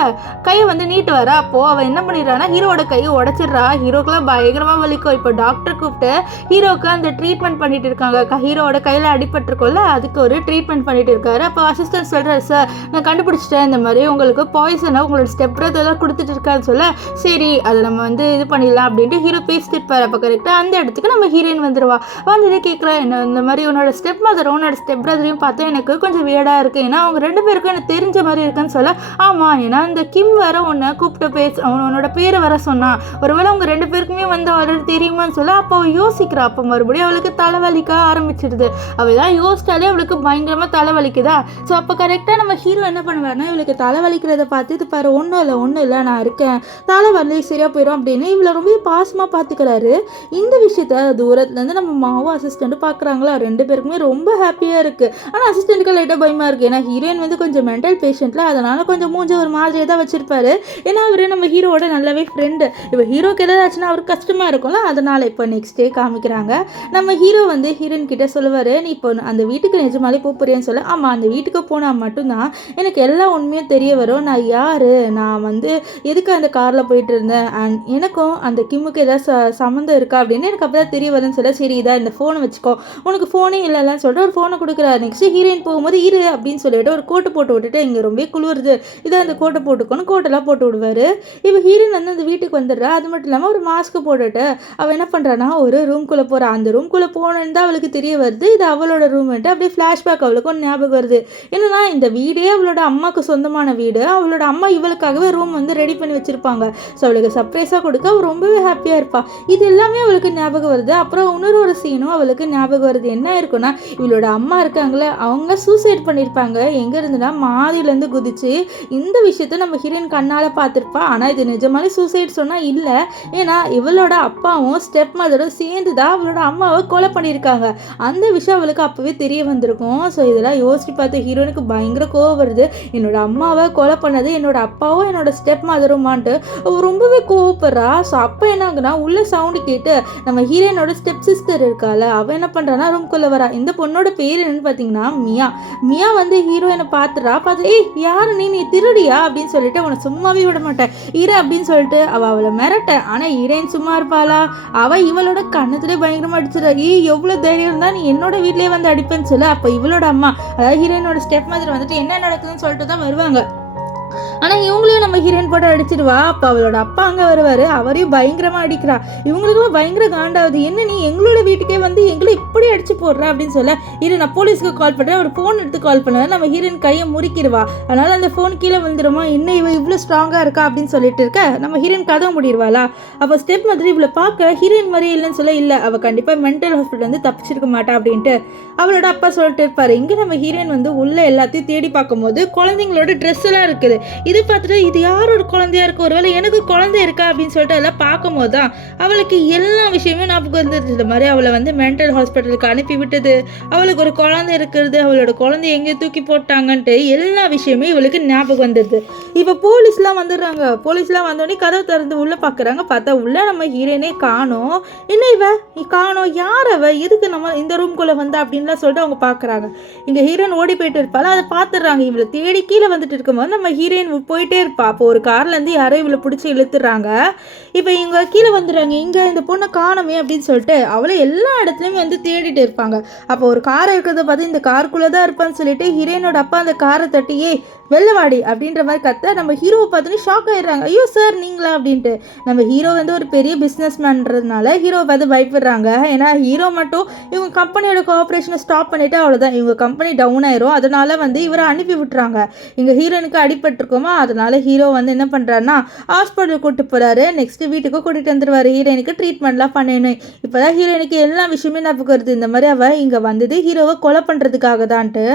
கையை வந்து நீட்டு வர. அப்போது அவன் என்ன பண்ணிடுறான்னா ஹீரோட கையை உடச்சிடுறா. ஹீரோக்கெல்லாம் பயங்கரமாக வலிக்கும். இப்போ டாக்டர் கூப்பிட்டு ஹீரோக்கு அந்த ட்ரீட்மெண்ட் பண்ணிட்டு இருக்காங்க. ஹீரோட கையில் அடிபட்டிருக்கோம்ல, அதுக்கு ஒரு ட்ரீட்மெண்ட் பண்ணிட்டு இருக்காரு. அப்போ அசிஸ்டன்ட் சொல்கிறார், சார் நான் கண்டுபிடிச்சிட்டேன், இந்த மாதிரி உங்களுக்கு பாய்சனை உங்களோட ஸ்டெப் பிரதர் தான் கொடுத்துட்டு இருக்கான்னு சொல்ல, சரி அதை நம்ம வந்து இது பண்ணிடலாம் அப்படின்ட்டு ஹீரோ பேசிட்டு இருப்பார். அப்போ கரெக்டாக அந்த இடத்துக்கு நம்ம ஹீரோயின் வந்துடுவா. வந்துட்டு கேட்குறா, என்ன இந்த மாதிரி உன்னோட ஸ்டெப் மதரும் உன்னோட ஸ்டெப் பிரதரையும் பார்த்தா எனக்கு கொஞ்சம் வேடாக இருக்குது, ஏன்னா அவங்க 2 பேருக்கும் எனக்கு தெரிஞ்ச மாதிரி இருக்குன்னு சொல்ல, ஆமாம் ஏன்னா இந்த கிம் வர உன்னை கூப்பிட்டு அவனோட பேரை வர சொன்னான், ஒருவேளை அவங்க 2 பேருக்குமே வந்து ஆல்ரெடி தெரியுமான்னு சொல்ல. அப்போ அவள் யோசிக்கிறா. அப்போ மறுபடியும் அவளுக்கு தலைவலிக்க ஆரம்பிச்சிடுது. அவள் தான் யோசிச்சாலே அவளுக்கு பயங்கரமாக தலைவலிக்குதா. ஸோ அப்போ கரெக்டாக நம்ம ஹீரோ என்ன பண்ணுவார்னா, இவளுக்கு தலைவலிக்கிறத பார்த்து இது பாரு ஒன்றும் இல்லை நான் இருக்கேன், தலைவலி சரியாக போயிடும் அப்படின்னு இவளை ரொம்ப பாசமாக பார்த்துக்கிறாரு. இந்த விஷயத்த தூரத்துலேருந்து நம்ம மாவும் அசிஸ்டண்ட்டு பார்க்குறாங்களா, 2 பேருக்குமே ரொம்ப ஹாப்பியாக இருக்குது. ஆனால் அசிஸ்டண்ட்டுக்கு லைட்டாக பயமாக இருக்குது, ஏன்னா ஹீரோயின் வந்து கொஞ்சம் மென்டல் பேஷண்ட்டில், அதனால் கொஞ்சம் மூஞ்ச ஒரு மாதிரியே தான் வச்சுருப்பாரு. ஏன்னா அவர் நம்ம ஹீரோவோட நல்லாவே ஃப்ரெண்டு. இப்போ ஹீரோக்கு ஏதாச்சுன்னா அவருக்கு கஷ்டமாக இருக்கும்ல, அதனால் இப்போ நெக்ஸ்ட் டே காமிக்கிறாங்க. நம்ம ஹீரோ வந்து ஹீரோயின் கிட்டே சொல்லுவார், நீ இப்போ அந்த வீட்டுக்கு நிஜமாலே போறியான்னு சொல்ல, ஆமாம் அந்த வீட்டுக்கு போனால் மட்டும்தான் எனக்கு எல்லா உண்மையும் தெரிய வரும், நான் யார், நான் வந்து எதுக்கு அந்த காரில் போயிட்டு இருந்தேன், அண்ட் எனக்கும் அந்த கிம்முக்கு ஏதாவது சம்மந்தம் இருக்கா அப்படின்னு எனக்கு அப்போ தான் தெரிய வரும்னு சொல்ல, சரி இதான் இந்த ஃபோனை வச்சுக்கோ, உனக்கு ஃபோனே இல்லைன்னு சொல்லிட்டு ஒரு ஃபோனை கொடுக்குறாரு. நெக்ஸ்ட்டு ஹீரோயின் போகும்போது இரு அப்படின்னு சொல்லிட்டு ஒரு கோட்டை போட்டு விட்டுட்டு, இங்கே ரொம்ப குளிருது இதான் அந்த கோட்டை போட்டுக்கோன்னு கோட்டெல்லாம் போட்டு விடுவார். இப்போ ஹீரோயின் வந்து அந்த வீட்டுக்கு வந்துடுறா. அது மட்டும் இல்லாமல் ஒரு மாஸ்க்கு போட்டுட்டு அவள் என்ன பண்ணுறான்னா ஒரு ரூம்குள்ளே போகிறா. அந்த ரூம்குள்ளே போனேன்னு தான் அவளுக்கு தெரிய வருது இது அவளோட ரூம்ட்டு. அப்படியே ஃப்ளாஷ்பேக் அவளுக்கு ஒன்று ஞாபகம் வருது. என்னன்னா இந்த வீடே அவளோட அம்மாவுக்கு சொந்தமான வீடு, அவளோட அம்மா இவளுக்காகவே ரூம் வந்து ரெடி பண்ணி வச்சுருப்பாங்க. ஸோ அவளுக்கு சர்ப்ரைஸாக கொடுக்க அவள் ரொம்பவே ஹாப்பியாக இருப்பாள். இது எல்லாமே அவளுக்கு ஞாபகம் வருது. அப்புறம் இன்னொரு சீனும் அவளுக்கு ஞாபகம் வருது. என்ன இருக்குன்னா, இவளோட அம்மா இருக்காங்களே அவங்க சூசைட் பண்ணியிருப்பாங்க. எங்கே இருந்துன்னா மாதிலேருந்து குதிச்சு. இந்த விஷயத்த நம்ம ஹீரோயின் கண்ணால் பார்த்துருப்பா. ஆனால் இது நிஜமாலே சூசைட் சொன்னால் இல்லை, ஏன்னா இவளோட அப்பாவும் ஸ்டெப் மதரும் சேர்ந்து தான் அவளோட அம்மாவை கொலை பண்ணியிருக்காங்க. அந்த விஷயம் அவளுக்கு அப்போவே தெரிய வந்திருக்கும். ஸோ இதெல்லாம் யோசிச்சு பார்த்து ஹீரோனுக்கு பயங்கர கோவம் வருது. என்னோட அம்மாவை கொலை பண்ணது என்னோட அப்பாவும் என்னோட ஸ்டெப் மதருமான்ட்டு ரொம்பவே கோவப்படுறா. ஸோ அப்போ என்ன ஆகுனா, உள்ள சவுண்டு கேட்டு நம்ம ஹீரோயினோட ஸ்டெப் சிஸ்டர் இருக்கால, அவள் என்ன பண்ணுறான்னா ரூம்குள்ளே வரா. இந்த பொண்ணோட பேர் என்னன்னு பார்த்தீங்கன்னா மியா வந்து ஹீரோயினை பார்த்துட்டு ஏய் யாரு நீ திருடியா அப்படின்னு சொல்லிட்டு அவனை சும்மாவே விட மாட்டேன் இரு அப்படின்னு சொல்லிட்டு அவளை மிரட்ட. ஆனால் ஹீரோயின் சும்மா இருப்பாளா, அவள் இவளோட கண்ணத்துலேயே பயங்கரமாக அடிச்சிடா. எவ்வளோ தைரியம் இருந்தால் நீ என்னோட வீட்லேயே வந்து அடிப்பேன்னு சொல்லு. அப்போ இவளோட அம்மா அதாவது ஹீரோயினோட ஸ்டெப் மாதிரி வந்துட்டு என்ன நடக்குதுன்னு சொல்லிட்டு தான் வருவாங்க. ஆனால் இவங்களையும் நம்ம ஹீரோயின் போட்டு அடிச்சிடுவா. அப்போ அவளோட அப்பா அங்கே வருவார், அவரையும் பயங்கரமாக அடிக்கிறா. இவங்களுக்குலாம் பயங்கர காண்டாவது, என்ன நீ எங்களோட வீட்டுக்கே வந்து எங்களை இப்படி அடிச்சு போடுற அப்படின்னு சொல்ல, இரு நான் போலீஸ்க்கு கால் பண்ணுறேன். ஒரு ஃபோன் எடுத்து கால் பண்ணுவேன். நம்ம ஹீரோயின் கையை முறிக்கிடுவா. அதனால் அந்த ஃபோன் கீழே வந்துடுமா. என்ன இவ இவ்வளோ ஸ்ட்ராங்காக இருக்கா அப்படின்னு சொல்லிட்டு இருக்க நம்ம ஹீரோயின் கதவை முடிடுவாளா. அப்போ ஸ்டெப் மாதிரி இவளை பார்க்க ஹீரோயின் மாதிரி இல்லைன்னு சொல்ல, இல்லை அவள் கண்டிப்பாக மென்டல் ஹாஸ்பிட்டல் வந்து தப்பிச்சிருக்க மாட்டா அப்படின்ட்டு அவளோட அப்பா சொல்லிட்டு இருப்பாரு. இங்கே நம்ம ஹீரோயின் வந்து உள்ள எல்லாத்தையும் தேடி பார்க்கும்போது குழந்தைங்களோட ட்ரெஸ் எல்லாம் இருக்குது. இது பார்த்துட்டு இது யாரோட குழந்தையா இருக்கு, ஒருவேளை எனக்கு குழந்தை இருக்கா அப்படின்னு சொல்லிட்டு அதெல்லாம் பார்க்கும்போது தான் அவளுக்கு எல்லா விஷயமே ஞாபகம் இருந்துச்சு. இந்த மாதிரி அவளை வந்து மென்டல் ஹாஸ்பிட்டல் ஹாஸ்பிட்டலுக்கு அனுப்பி விட்டது, அவளுக்கு ஒரு குழந்தை இருக்கிறது, அவளோட குழந்தை எங்கே தூக்கி போட்டாங்கன்ட்டு எல்லா விஷயமே இவளுக்கு ஞாபகம் வந்துடுது. இப்போ போலீஸ்லாம் வந்துடுறாங்க. போலீஸ்லாம் வந்தோடனே கதவு திறந்து உள்ளே பார்க்குறாங்க. பார்த்தா உள்ளே நம்ம ஹீரோயினே காணோம். என்ன இவ காணோம், யார் அவ, எதுக்கு நம்ம இந்த ரூம்குள்ளே வந்தா அப்படின்லாம் சொல்லிட்டு அவங்க பார்க்குறாங்க. இங்கே ஹீரோயின் ஓடி போயிட்டு இருப்பாள். அதை பார்த்துடுறாங்க. இவளை தேடி கீழே வந்துட்டு இருக்கும்போது நம்ம ஹீரோயின் போயிட்டே இருப்பா. அப்போ ஒரு கார்லேருந்து யாரோ இவளை பிடிச்சி இழுத்துறாங்க. இப்போ இவங்க கீழே வந்துடுறாங்க. இங்கே இந்த பொண்ணை காணுமே அப்படின்னு சொல்லிட்டு அவளை எல்லா இடத்துலையும் வந்து தேடிட்டு இருப்பாங்க. அப்போ ஒரு காரை இருக்கிறத பார்த்து இந்த காருக்குள்ளே தான் இருப்பான்னு சொல்லிட்டு ஹீரோயினோட அப்பா அந்த காரை தட்டியே வெள்ளவாடி அப்படின்ற மாதிரி கத்த நம்ம ஹீரோவை பார்த்துன்னு ஷாக் ஆயிடுறாங்க. ஐயோ சார் நீங்களா அப்படின்ட்டு. நம்ம ஹீரோ வந்து ஒரு பெரிய பிஸ்னஸ் மேன்றதுனால ஹீரோவை பார்த்து பயப்படுறாங்க. ஏன்னா ஹீரோ மட்டும் இவங்க கம்பெனியோட கோஆப்ரேஷனை ஸ்டாப் பண்ணிவிட்டு அவ்வளோதான், இவங்க கம்பெனி டவுன் ஆயிரும். அதனால வந்து இவரை அனுப்பி விட்டுறாங்க. இங்கே ஹீரோனுக்கு அடிபட்டிருக்கோமா, அதனால ஹீரோ வந்து என்ன பண்ணுறாருன்னா ஹாஸ்பிட்டல் கூப்பிட்டு போகிறாரு. நெக்ஸ்ட் வீட்டுக்கு கூட்டிகிட்டு வந்துடுவார். ஹீரோயினுக்கு ட்ரீட்மெண்ட்லாம் பண்ணணும். இப்போ தான் ஹீரோயினுக்கு எல்லா விஷயமே ஞாபகம் வருது. இந்த மாதிரி அவள் இங்கே வந்தது ஹீரோவை கொலை பண்ணுறதுக்காக தான்ட்டு.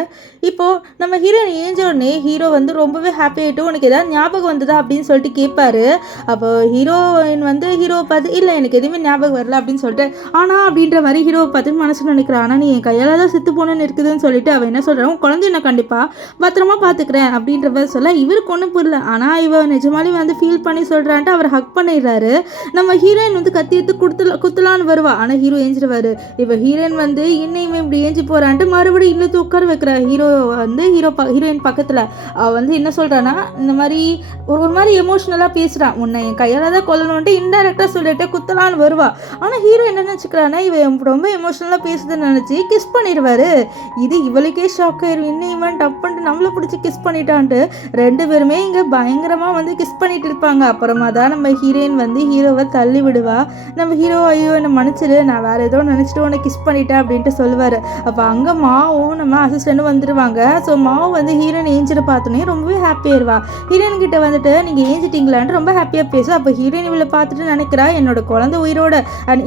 இப்போது நம்ம ஹீரோயின் ஏஞ்ச உடனே ஹீரோ வந்து ரொம்பவே ஹாப்பி ஆகிட்டு உனக்கு ஏதாவது ஞாபகம் வந்ததா அப்படின்னு சொல்லிட்டு கேட்பாரு. அப்போ ஹீரோயின் வந்து ஹீரோவை பார்த்து இல்லை எனக்கு எதுவுமே ஞாபகம் வரல அப்படின்னு சொல்லிட்டு ஆனால் அப்படின்ற மாதிரி ஹீரோவை பார்த்து மனசு நினைக்கிறான். ஆனால் நீ என் கையால் தான் செத்து போனேன்னு இருக்குதுன்னு சொல்லிட்டு அவன் என்ன சொல்கிறான், குழந்தைய நான் கண்டிப்பாக பத்திரமா பார்த்துக்கிறேன் அப்படின்ற மாதிரி சொல்ல இவருக்கு ஒன்றும் புரியல. ஆனால் இவன் நிஜமாலே வந்து ஃபீல் பண்ணி சொல்கிறான்ட்டு அவர் ஹக் பண்ணிடுறாரு. நம்ம ஹீரோயின் வந்து கத்தி எடுத்து குத்தலான்னு வருவா. ஆனால் ஹீரோ ஏஞ்சிடுவார். இப்போ ஹீரோயின் வந்து இன்னையுமே இப்படி ஏஞ்சி போகிறான்ட்டு மறுபடியும் இழுத்து உட்கார வைக்கிற ஹீரோ வந்து ஹீரோயின் பக்கத்தில் அவள் வந்து என்ன சொல்கிறான்னா இந்த மாதிரி ஒரு மாதிரி எமோஷ்னலாக பேசுகிறான். உன்னை என் கையால் தான் கொல்லணுன்ட்டு இன்டெரக்டாக சொல்லிட்டு குத்தலான்னு வருவா. ஆனால் ஹீரோ என்ன நினச்சிக்கிறான்னா இவன் ரொம்ப எமோஷ்னலாக பேசுதுன்னு நினச்சி கிஸ் பண்ணிடுவார். இது இவளுக்கே ஷாக் ஆயிரும். இன்னும் இவன் டப்புன்ட்டு நம்மளை பிடிச்சி கிஸ் பண்ணிட்டான்ட்டு ரெண்டு பேருமே இங்கே பயங்கரமாக வந்து கிஸ் பண்ணிட்டு இருப்பாங்க. அப்புறமா தான் நம்ம ஹீரோயின் வந்து ஹீரோவை தள்ளி விடுவா. நம்ம ஹீரோ ஐயோ என்னை மன்னிச்சிடு, நான் வேறு ஏதோ நினச்சிட்டு உன்னை கிஸ் பண்ணிட்டேன் அப்படின்ட்டு சொல்லுவார். அப்போ அங்கே மாவும் நம்ம அசிஸ்டண்ட்டும் வந்துடுவாங்க. ஸோ மாவு வந்து ஹீரோயின் ஏஞ்சிட்டு பார்த்தோன்னே ரொம்பவே ஹாப்பியாயிருவா. ஹீரோயின் கிட்ட வந்துட்டு நீங்கள் ஏஞ்சிட்டீங்களான்னு ரொம்ப ஹாப்பியாக பேசும். அப்போ ஹீரோயின் இவளை பார்த்துட்டு நினைக்கிறா என்னோட குழந்தை உயிரோட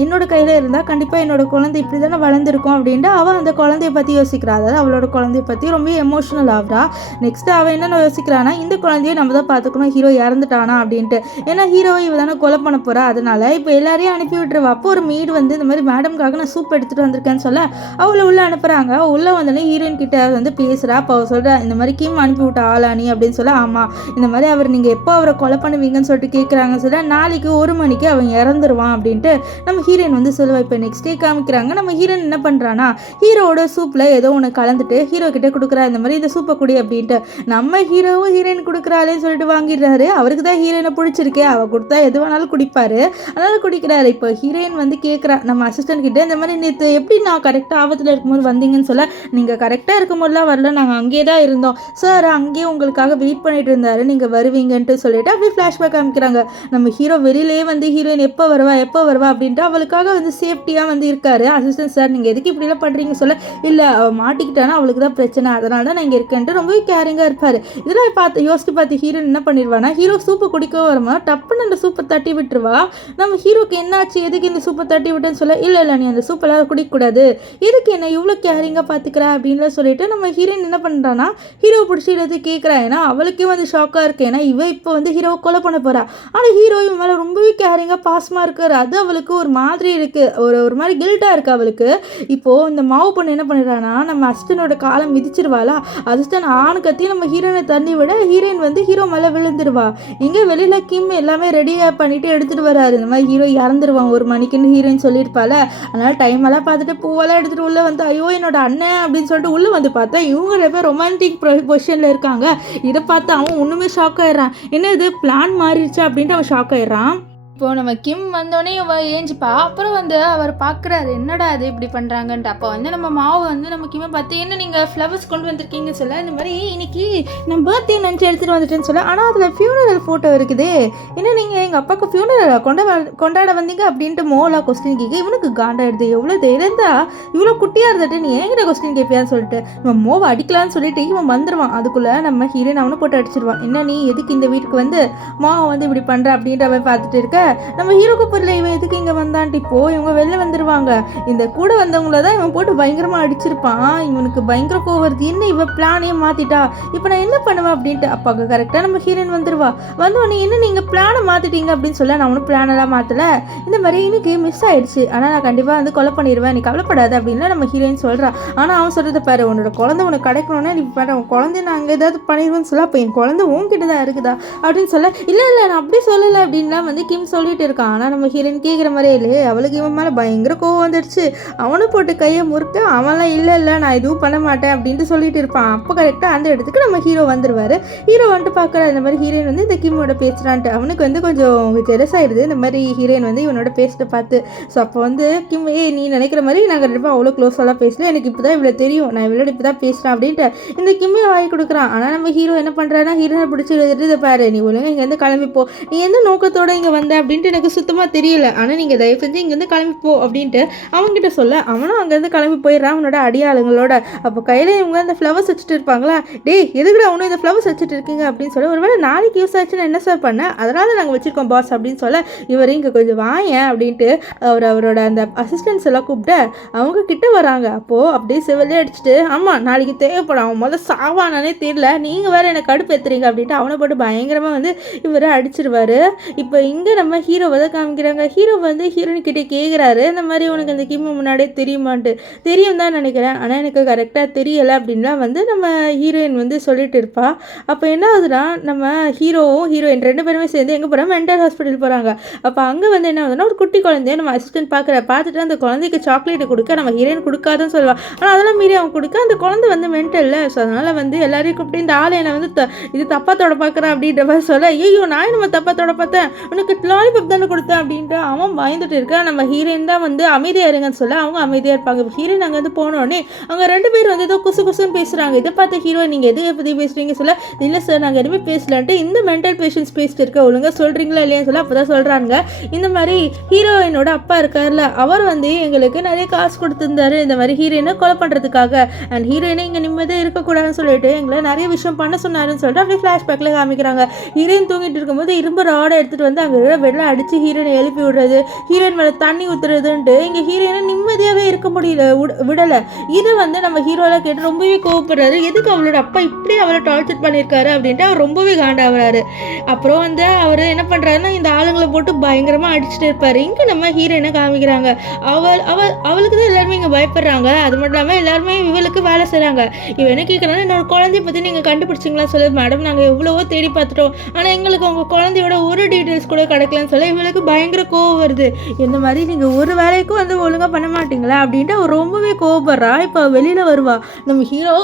என்னோட கையில் இருந்தால் கண்டிப்பாக என்னோட குழந்தை இப்படி தானே வளர்ந்துருக்கும் அப்படின்ட்டு அவள் அந்த குழந்தைய பற்றி யோசிக்கிறா. அதாவது அவளோட குழந்தைய பற்றி ரொம்ப எமோஷனல் ஆகுறா. நெக்ஸ்ட் அவள் என்ன யோசிக்கிறான்னா இந்த குழந்தைய நம்ம தான் பார்த்துக்கணும், ஹீரோ இறந்துட்டானா அப்படின்ட்டு. ஏன்னா ஹீரோவை இவ தானே கொலை பண்ண போகிறா. அதனால இப்போ எல்லாரையும் அனுப்பி விட்டுருவா. அப்போ ஒரு மீடு வந்து இந்த மாதிரி மேடம்காக நான் சூப் எடுத்துகிட்டு வந்திருக்கேன்னு சொல்ல அவளை உள்ளே அனுப்புகிறாங்க. உள்ளே வந்தோடனே ஹீரோயின் கிட்ட வந்து பேசுகிறா. அப்போ அவள் சொல்கிறா இந்த மாதிரி கிம் அனுப்பி விட்டா ஆளானி அப்படின்னு சொல்ல ஆமாம் இந்த மாதிரி அவர் நீங்கள் எப்போ அவரை கொலை பண்ணுவீங்கன்னு சொல்லிட்டு கேட்குறாங்கன்னு சொல்ல நாளைக்கு 1 மணிக்கு அவன் இறந்துருவான் அப்படின்ட்டு நம்ம ஹீரோயின் வந்து சொல்லுவா. இப்போ நெக்ஸ்ட் டே காமிக்கிறாங்க. நம்ம ஹீரோயின் என்ன பண்ணுறான்னா ஹீரோட சூப்பில் ஏதோ ஒன்று கலந்துட்டு ஹீரோ கிட்டே கொடுக்குறா. இந்த மாதிரி இந்த சூப்பை குடி அப்படின்ட்டு. நம்ம ஹீரோவும் ஹீரோயின் கொடுக்குறாளேன்னு சொல்லிட்டு வாங்கிடுறாரு. அவருக்கு தான் ஹீரோயினை பிடிச்சிருக்கே, அவள் கொடுத்தா எது வேணாலும் குடிப்பார், அதனால் குடிக்கிறாரு. இப்போ ஹீரோயின் வந்து கேட்குறா நம்ம அசிஸ்டன்ட் கிட்டே இந்த மாதிரி நேற்று எப்படி நான் கரெக்டாக ஆபத்தில் இருக்கும்போது வந்தீங்கன்னு சொல்ல நீங்கள் கரெக்டாக இருக்கும்போதுலாம் வரல, நாங்கள் அங்கேயே தான் இருந்தோம் சார், அங்கேயே உங்களுக்காக வெயிட் பண்ணிட்டு இருந்தாரு நீங்கள் வருவீங்கன்ட்டு சொல்லிட்டு அப்படியே ஃப்ளாஷ்பேக் காமிக்கிறாங்க. நம்ம ஹீரோ வெளியிலே வந்து ஹீரோயின் எப்போ வருவா அப்படின்ட்டு அவளுக்காக வந்து சேஃப்டியாக வந்து இருக்காரு. அசிஸ்டன்ட் சார் நீங்கள் எதுக்கு இப்படிலாம் பண்ணுறீங்க சொல்ல இல்லை அவள் மாட்டிக்கிட்டானா அவளுக்கு தான் பிரச்சனை, அதனால தான் நான் இங்கே இருக்கேன்ட்டு ரொம்பவே கேரிங்காக இருப்பார். இதெல்லாம் யோசிச்சு பார்த்து ஹீரோயின் என்ன பண்ணிடுவானா ஹீரோ சூப்பை குடிக்க வருமா டப்புன்னு அந்த சூப்பை தட்டி விட்டுருவா. நம்ம ஹீரோக்கு என்னாச்சு எதுக்கு இந்த சூப்பை தட்டி விட்டேன்னு சொல்ல இல்லை நீ அந்த சூப்பெல்லாம் குடிக்கக்கூடாது, எதுக்கு என்ன இவ்வளோ கேரிங்காக பார்த்துக்கிறா அப்படின்லாம் சொல்லிட்டு நம்ம ஹீரோயின் என்ன பண்ணுறான்னா ஹீரோ பிடிச்சி எடுத்து கேட்குறா. ஏன்னா அவளுக்கே வந்து ஷாக்காக இருக்கு. ஏன்னா இப்போ வந்து ஹீரோவை கொலை பண்ண போகிறா. ஆனால் ஹீரோ இவன் மேலே ரொம்பவே கேரிங்காக பாசமாக இருக்கார். அது அவளுக்கு ஒரு மாதிரி இருக்குது, ஒரு மாதிரி கில்ட்டாக இருக்குது அவளுக்கு. இப்போது இந்த மாவு பொண்ணு என்ன பண்ணிடுறான்னா நம்ம அசிஸ்டனோட காலம் மிதிச்சிருவாளா, அசிஸ்டன் ஆணு கத்தி நம்ம ஹீரோயினை தண்ணி விட ஹீரோயின் வந்து ஹீரோ மேலே விழுந்துருவா. இங்கே வெளியில் கிம் எல்லாமே ரெடியாக பண்ணிவிட்டு எடுத்துகிட்டு வராரு. இந்த மாதிரி ஹீரோ இறந்துருவான் 1 மணிக்குன்னு ஹீரோயின் சொல்லியிருப்பாள். அதனால் டைம் எல்லாம் பார்த்துட்டு பூவெல்லாம் எடுத்துகிட்டு உள்ளே வந்து ஐயோ என்னோட அண்ணன் அப்படின்னு சொல்லிட்டு உள்ளே வந்து பார்த்தா இவங்க ரொம்ப ரொமான்டிக் பொசிஷனில் இருக்காங்க. இதை பார்த்து அவன் ஒன்றுமே ஷாக் ஆயிடுறான். என்ன இது பிளான் மாறிடுச்சா அப்படின்ட்டு அவன் ஷாக் ஆயிடுறான். இப்போது நம்ம கிம் வந்தோடனே அவள் ஏஞ்சிப்பா. அப்புறம் வந்து அவர் பார்க்குறாரு என்னடா அது இப்படி பண்ணுறாங்கன்ட்டு. அப்போ வந்து நம்ம மாவு வந்து நம்ம கிம்மை பார்த்து என்ன நீங்கள் ஃப்ளவர்ஸ் கொண்டு வந்திருக்கீங்கன்னு சொல்ல இந்த மாதிரி இன்னைக்கு நம்ம பர்த்டே நினச்சி எடுத்துகிட்டு வந்துட்டேன்னு சொல்ல ஆனால் அதில் ஃபியூனரல் ஃபோட்டோ இருக்குது, என்ன நீங்கள் எங்கள் அப்பாவுக்கு ஃபியூனரல் கொண்டாட வந்தீங்க அப்படின்ட்டு மோலா கொஸ்டின் கேட்க இவனுக்கு காண்டாயிடுது. எவ்வளோ இருந்தா இவ்வளோ குட்டியாக இருந்துட்டு நீ என்கிட்ட கொஸ்டின் கேட்பியான்னு சொல்லிட்டு நம்ம மோவை அடிக்கலான்னு சொல்லிட்டு இவன் வந்துடுவான். அதுக்குள்ளே நம்ம ஹீரோயின் அவனை போட்டு அடிச்சிடுவான். என்ன நீ எதுக்கு இந்த வீட்டுக்கு வந்து மாவை வந்து இப்படி பண்ணுற அப்படின்ற மாதிரி பார்த்துட்டு இருக்க நம்ம ஹீரோக்கு புரியல இவன் எதுக்கு இங்கே வந்தான்ட்டு. இப்போ இவங்க வெளில வந்துடுவாங்க. இந்த கூட வந்தவங்கள தான் இவன் போட்டு பயங்கரமாக அடிச்சிருப்பான். இவனுக்கு பயங்கர கோவம் வருது, என்ன இவன் பிளானே மாற்றிட்டா, இப்போ நான் என்ன பண்ணுவேன் அப்படின்ட்டு. அப்போ அங்கே கரெக்டாக நம்ம ஹீரோயின் வந்துடுவா. வந்தோடனே என்ன நீங்கள் பிளானை மாற்றிட்டீங்க அப்படின்னு சொல்ல, நான் ஒன்றும் பிளானெல்லாம் மாற்றலை, இந்த மாதிரி எனக்கு மிஸ் ஆயிடுச்சு, ஆனால் நான் கண்டிப்பாக வந்து கொலை பண்ணிடுவேன், நீ கவலைப்படாது அப்படின்லாம் நம்ம ஹீரோயின் சொல்கிறா. ஆனால் அவன் சொல்கிறத பாரு, உன்னோட குழந்தை உனக்கு கிடைக்கணும்னா நீ பாரு, உன் குழந்தைய நான் அங்கே ஏதாவது பண்ணிடுவேன்னு சொல்ல, அப்போ என் குழந்தை உன்கிட்ட தான் இருக்குதா அப்படின்னு சொல்ல, இல்லை நான் அப்படி சொல்லலை அப்படின்லாம் வந்து கிம் சொல்லிட்டு இருக்கான். ஆனால் நம்ம ஹீரோயின் கேட்குற மாதிரியே இல்லையே, அவளுக்கு இவன் மேலே பயங்கர கோவம் வந்துடுச்சு. அவனை போட்டு கையை முறுக்க அவன்லாம் இல்லை நான் எதுவும் பண்ண மாட்டேன் அப்படின்ட்டு சொல்லிட்டு இருப்பான். அப்போ கரெக்டாக அந்த இடத்துக்கு நம்ம ஹீரோ வந்துடுவார். ஹீரோ வந்துட்டு பார்க்குற இந்த மாதிரி ஹீரோயின் வந்து இந்த கிம்மோட பேசுகிறான்ட்டு அவனுக்கு வந்து கொஞ்சம் ஜெலஸாகிடுது இந்த மாதிரி ஹீரோயின் வந்து இவனோட பேசிட்டு பார்த்து. ஸோ அப்போ வந்து கிம் நீ நினைக்கிற மாதிரி நான் கண்டிப்பாக அவ்வளோ க்ளோஸெல்லாம் பேசல, எனக்கு இப்போ தான் இவ்வளோ தெரியும், நான் இவ்வளோ இப்போ தான் பேசுகிறேன் அப்படின்ட்டு இந்த கிம்மே வாங்கி கொடுக்குறான். ஆனால் நம்ம ஹீரோ என்ன பண்ணுறான்னா, ஹீரோனை பிடிச்சி எழுதிட்டு பாரு, நீ ஒழுங்காக இங்கேருந்து கிளம்பிப்போ, நீ எந்த நோக்கத்தோடு இங்கே வந்த அப்படின்ட்டு எனக்கு சுத்தமாக தெரியல, ஆனால் நீங்கள் தயவு செஞ்சு இங்கேருந்து கிளம்பிப்போ அப்படின்ட்டு அவங்ககிட்ட சொல்ல, அவனும் அங்கேருந்து கிளம்பி போயிடுறான் அவனோட அடியாளுங்களோட. அப்போ கையில் இவங்க அந்த ஃப்ளவர்ஸ் வச்சுட்டு இருப்பாங்களா, டேய் எதுக்குடா அவனும் இந்த ஃப்ளவர்ஸ் வச்சுட்டு இருக்கீங்க அப்படின்னு சொல்ல, ஒருவேளை நாளைக்கு யூஸ் ஆச்சுன்னா என்ன சார் பண்ண, அதனால் நாங்கள் வச்சுருக்கோம் பாஸ் அப்படின்னு சொல்ல, இவர் இங்கே கொஞ்சம் வாயேன் அப்படின்ட்டு அவரோட அந்த அசிஸ்டன்ஸ் எல்லாம் கூப்பிட்டு அவங்க கிட்ட வராங்க. அப்போது அப்படியே செவலே அடிச்சுட்டு, ஆமாம் நாளைக்கு தேவைப்படும், அவன் முதல்ல சாவானானே தெரியல, நீங்கள் வேறு எனக்கு கடுப்பு ஏற்றுறீங்க அப்படின்ட்டு அவனை போட்டு பயங்கரமாக வந்து இவரை அடிச்சிருவார். இப்போ இங்கே நம்ம ஹீரோவை தான் காமிக்கிறாங்க. ஹீரோ வந்து ஹீரோயின்கிட்டே கேட்குறாரு, இந்த மாதிரி உனக்கு அந்த கிம்மு முன்னாடியே தெரியுமான்ட்டு. தெரியும் தான் நினைக்கிறேன், ஆனால் எனக்கு கரெக்டாக தெரியலை அப்படின்லாம் வந்து நம்ம ஹீரோயின் வந்து சொல்லிட்டு இருப்பா. அப்போ என்ன ஆகுதுன்னா, நம்ம ஹீரோவும் ஹீரோயின் ரெண்டு பேருமே சேர்ந்து எங்கே போகிறாங்க, மென்டல் ஹாஸ்பிட்டல் போகிறாங்க. அப்போ அங்கே வந்து என்ன ஆகுதுன்னா, ஒரு குட்டி குழந்தைய நம்ம அசிஸ்டன்ட் பார்த்துட்டு அந்த குழந்தைக்கு சாக்லேட்டு கொடுக்க நம்ம ஹீரோயின் கொடுக்காதுன்னு சொல்லுவாள். ஆனால் அதெல்லாம் மீறி அவன் கொடுக்க அந்த குழந்தை வந்து மென்டல்ல. ஸோ அதனால் வந்து எல்லாரையும் கூப்பிட்டு இந்த ஆளை என்னை வந்து இது தப்பாத்தோட பார்க்குறேன் அப்படின்ற மாதிரி சொல்ல, ஐயோ நான் நம்ம தப்பாத்தோட பார்த்தேன், உனக்கு லாலிபப் தானே கொடுத்தேன் அப்படின்ட்டு அவன் பயந்துட்டு இருக்கான். நம்ம ஹீரோயின் தான் வந்து அமைதியாக இருங்கன்னு சொல்ல அவங்க அமைதியாக இருப்பாங்க. ஹீரோயின் அங்கே வந்து போனோடனே அவங்க ரெண்டு பேரும் வந்து ஏதோ குசுன்னு பேசுகிறாங்க. இதை பார்த்து ஹீரோ நீங்கள் எதுக்கு பற்றி பேசுகிறீங்க சொல்ல, இல்லை சார் நாங்கள் எதுவுமே பேசலான்ட்டு இந்த மென்டல் பேஷண்ட்ஸ் பேசிட்டு இருக்க, ஒழுங்காக சொல்கிறீங்களா இல்லையான்னு சொல்ல. அப்போ தான் சொல்கிறாங்க, இந்த மாதிரி ஹீரோயினோட அப்பா இருக்கார்ல, அவர் வந்து எங்களுக்கு நிறைய காசு கொடுத்துருந்தாரு இந்த மாதிரி ஹீரோயினை கொலை பண்ணுறதுக்காக, அண்ட் ஹீரோயினை இங்கே நிம்மதியாக இருக்கக்கூடாதுன்னு சொல்லிட்டு எங்களை நிறைய விஷயம் பண்ண சொன்னாருன்னு சொல்லிட்டு அப்படியே ஃப்ளாஷ்பேக்கில் காமிக்கிறாங்க. ஹீரோயின் தூங்கிட்டு இருக்கும்போது இரும்பு ராடை எடுத்துகிட்டு வந்து அங்கே வெளில அடித்து ஹீரோயினை எழுப்பி விடுறது, ஹீரோயின் மேலே தண்ணி ஊற்றுறதுன்ட்டு இங்கே ஹீரோயினை நிம்மதியாகவே இருக்க முடியல, விடலை. இதை வந்து நம்ம ஹீரோவில் கேட்டு ரொம்பவே கோவப்படுறாரு. எதுக்கு அவளோட அப்பா இப்படி அவளை டார்ச்சர் பண்ணியிருக்காரு அப்படின்ட்டு அவர் ரொம்பவே காண்டாகிறாரு. அப்புறம் வந்து அவர் என்ன பண்ணுறாருன்னா, இந்த ஆளுங்களை போட்டு பயங்கரமாக அடிச்சுட்டு இருப்பார். இங்கே நம்ம ஹீரோயினை காமிக்கிறாங்க. அவளுக்கு தான் எல்லாருமே இங்கே பயப்படுறாங்க. அது மட்டும் இல்லாமல் எல்லாருமே இவளுக்கு வேலை செய்கிறாங்க. இவன் என்ன கேட்குறாங்கன்னா, என்னோட குழந்தைய பற்றி நீங்கள் கண்டுபிடிச்சிங்களா சொல்லு, மேடம் நாங்கள் எவ்வளவோ தேடி பார்த்துட்டோம், ஆனால் எங்களுக்கு உங்கள் குழந்தையோட ஒரு டீட்டெயில்ஸ் கூட கிடைக்கலன்னு சொல்ல இவளுக்கு பயங்கர கோவம் வருது. இந்த மாதிரி நீங்கள் ஒரு வேலைக்கும் வந்து ஒழுங்காக பண்ண மாட்டீங்களா அப்படின்ட்டு அவர் ரொம்பவே கோவப்படுறா. இப்போ வெளியில் வருவா நம்ம ஹீரோ.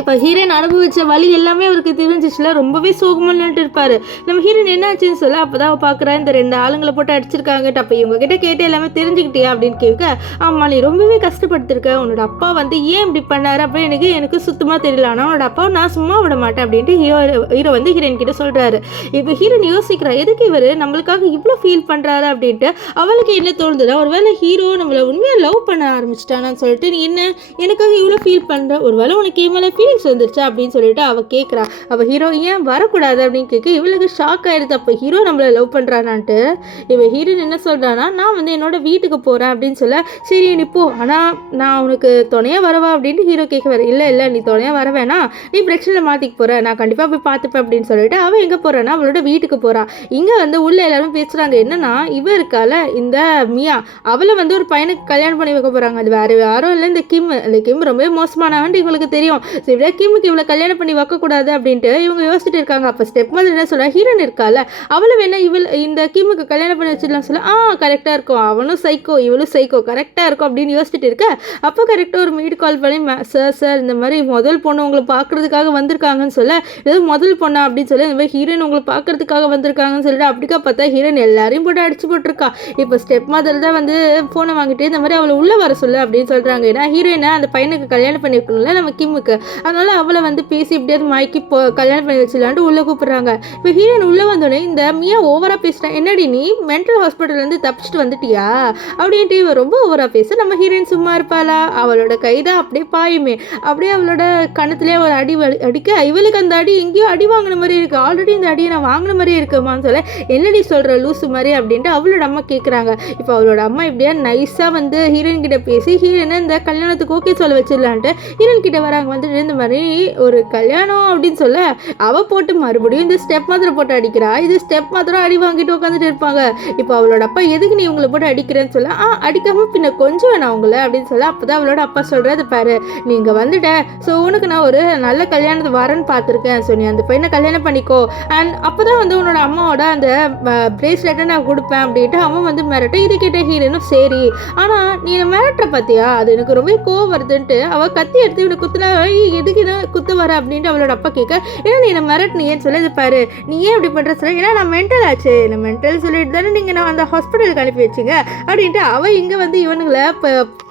இப்போ ஹீரோயின் அனுபவிச்ச வழி எல்லாமே அவருக்கு தெரிஞ்சிச்சுல, ரொம்பவே சோகமாட்டு இருப்பார். நம்ம ஹீரோயின் என்ன ஆச்சுன்னு சொல்ல, அப்போ தான் பார்க்குறேன் இந்த ரெண்டு ஆளுங்களை போட்டு அடிச்சிருக்காங்கட்டு. அப்போ இவங்ககிட்ட கேட்டு எல்லாமே தெரிஞ்சுக்கிட்டியா அப்படின்னு கேட்க, ஆமாம் நீ ரொம்பவே கஷ்டப்படுத்திருக்க, உன்னோட அப்பா வந்து ஏன் இப்படி பண்ணார் அப்போ எனக்கு சுத்தமாக தெரியல, ஆனால் உன்னோட அப்பா நான் சும்மா விட மாட்டேன் அப்படின்ட்டு ஹீரோ வந்து ஹீரோயின் கிட்ட சொல்கிறாரு. இப்போ ஹீரோயின் யோசிக்கிறா, எதுக்கு இவர் நம்மளுக்காக இவ்வளோ ஃபீல் பண்ணுறாரு அப்படின்ட்டு. அவளுக்கு என்ன தோணுதுன்னா, ஒருவேளை ஹீரோ நம்மளை உண்மையாக லவ் பண்ண ஆரம்பிச்சிட்டானான்னு சொல்லிட்டு, நீ என்ன எனக்காக இவ்வளோ ஃபீல் பண்ணுற, ஒருவேளை உனக்கு மேலே ஃபீலிங்ஸ் வந்துருச்சா அப்படின்னு சொல்லிட்டு அவள் கேட்குறா. அவள் ஹீரோ ஏன் வரக்கூடாது அப்படின்னு கேட்க இவளுக்கு ஷாக் ஆயிடுது. அப்போ ஹீரோ நம்மளை லவ் பண்ணுறானான்ட்டு. இவன் ஹீரோயின் என்ன சொல்கிறான்னா, நான் வந்து என்னோட வீட்டுக்கு போகிறேன் அப்படின்னு சொல்ல, சரி நீ போ, ஆனால் நான் உனக்கு துணையாக வரவா அப்படின்ட்டு ஹீரோ கேட்க இல்லை நீ துணையாக வர வேணாம், நீ பிரச்சனை மாற்றிக்க போகிற, நான் கண்டிப்பாக போய் பார்த்துப்பேன் அப்படின்னு சொல்லிட்டு அவள் எங்கே போகிறான்னா அவளோட வீட்டுக்கு போகிறான். இங்கே வந்து உள்ள எல்லாரும் பேசுகிறாங்க, என்னன்னா இவ இருக்கால இந்த மியா, அவளை வந்து ஒரு பையனுக்கு கல்யாணம் பண்ணி வைக்க போகிறாங்க. அது வேறு யாரும் இல்லை, இந்த கிம் ரொம்பவே மோசமானவன்ட்டு இவங்களுக்கு தெரியும். சரி கிம்முக்கு இவளை கல்யாணம் பண்ணி வைக்கக்கூடாது அப்படின்ட்டு இவங்க யோசிச்சுட்டு இருக்காங்க. அப்போ ஸ்டெப் மதர் என்ன சொல்கிறா, ஹீரோயின் இருக்கால அவளை வேணா இந்த கிம்முக்கு கல்யாணம் பண்ணி வச்சிடலாம் சொல்ல, கரெக்டாக இருக்கும், அவனும் சைக்கோ இவளும் சைக்கோ கரெக்டாக இருக்கும் அப்படின்னு யோசிச்சுட்டு இருக்க. அப்போ கரெக்டாக ஒரு மீட் கால் பண்ணி, சார் இந்த மாதிரி முதல் பொண்ணு உங்களை பார்க்குறதுக்காக வந்திருக்காங்கன்னு சொல்ல, ஏதோ முதல் பொண்ணா அப்படின்னு சொல்லி இந்த மாதிரி ஹீரோயின் உங்களை பார்க்குறதுக்காக வந்திருக்காங்கன்னு சொல்லிட்டு அப்படிக்கா பார்த்தா ஹீரோயின் எல்லாரையும் போட்டு அடிச்சு போட்டிருக்கா. இப்போ ஸ்டெப் மதர் தான் வந்து ஃபோனை வாங்கிட்டு இந்த மாதிரி அவளை உள்ளே வர சொல்லு அப்படின்னு சொல்கிறாங்க. ஏன்னா ஹீரோயினை அந்த பையனுக்கு கல்யாணம் பண்ணி வைக்கணும்ல நம்ம கிம்முக்கு, அதனால அவளை வந்து பேசி எப்படியாவது மயக்கி கல்யாணம் பண்ணி வச்சிடலான்ட்டு உள்ளே கூப்பிடுறாங்க. இப்போ ஹீரோயின் உள்ளே வந்தோடனே இந்த மியா ஓவராக பேசுகிறேன், என்னடி நீ மென்டல் ஹாஸ்பிட்டல்லேருந்து தப்பிச்சுட்டு வந்துட்டியா அப்படின்ட்டு இவன் ரொம்ப ஓவராக பேச நம்ம ஹீரோயின் சும்மா இருப்பாளா? அவளோட கைதான் அப்படியே பாயுமே, அப்படியே அவளோட கணத்துலேயே அவளை அடிக்க இவளுக்கு அந்த அடி எங்கேயோ அடி வாங்கின மாதிரி இருக்குது, ஆல்ரெடி இந்த அடியை நான் வாங்கின மாதிரியே இருக்குமான்னு சொல்ல, என்னடி சொல்கிற லூசு மாதிரி அப்படின்ட்டு அவளோட அம்மா கேட்குறாங்க. இப்போ அவளோட அம்மா இப்படியா நைஸாக வந்து ஹீரோயின் கிட்ட பேசி ஹீரோயினை இந்த கல்யாணத்துக்கு ஓகே சொல்ல வச்சிடலான்ட்டு ஹீரோயின் கிட்ட வராங்க. வந்துட்டு இந்த மாதிரி ஒரு கல்யாணம் அப்படின்னு சொல்ல அவள் போட்டு மறுபடியும் இந்த ஸ்டெப் மாத்திரம் போட்டு அடிக்கிறா. இது ஸ்டெப் மாத்திரம் அடி வாங்கிட்டு உட்காந்துட்டு இருப்பாங்க. இப்போ அவளோட அப்பா எதுக்கு நீ உங்களை போட்டு அடிக்கிறேன்னு சொல்ல, அடிக்காம பின்ன கொஞ்சம் வேணாம் உங்களை அப்படின்னு சொல்ல, அப்போதான் அவளோட அப்பா சொல்கிறது, பாரு நீங்கள் வந்துட்ட, ஸோ உனக்கு நான் ஒரு நல்ல கல்யாணத்தை வரேன்னு பார்த்துருக்கேன், ஸோ நீ அந்த பையனை கல்யாணம் பண்ணிக்கோ, அண்ட் அப்போ தான் வந்து உன்னோட அம்மாவோட அந்த பிரேஸ்லெட்டை நான் கொடுப்பேன் அப்படின்ட்டு அவன் வந்து மிரட்ட. இது கிட்ட ஹீரோனும் சரி, ஆனால் நீ மிரட்டுற பார்த்தியா, அது எனக்கு ரொம்ப கோவம் வருதுன்ட்டு அவள் கத்தி எடுத்து இவனை குத்துனா, எதுக்கு இதை குத்து வர அப்படின்ட்டு அவளோட அப்பா கேட்க, ஏன்னா நீ என்ன மிரட்டினேன்னு சொல்ல, இது பாரு நீ ஏன் இப்படி பண்ணுற சொல்ல, ஏன்னா நான் மென்டல் ஆச்சு, நான் மென்டல் சொல்லிட்டு தானே நீங்கள் நான் அந்த ஹாஸ்பிட்டலுக்கு அனுப்பி வச்சுங்க அப்படின்ட்டு அவள் இங்கே வந்து இவனுங்களை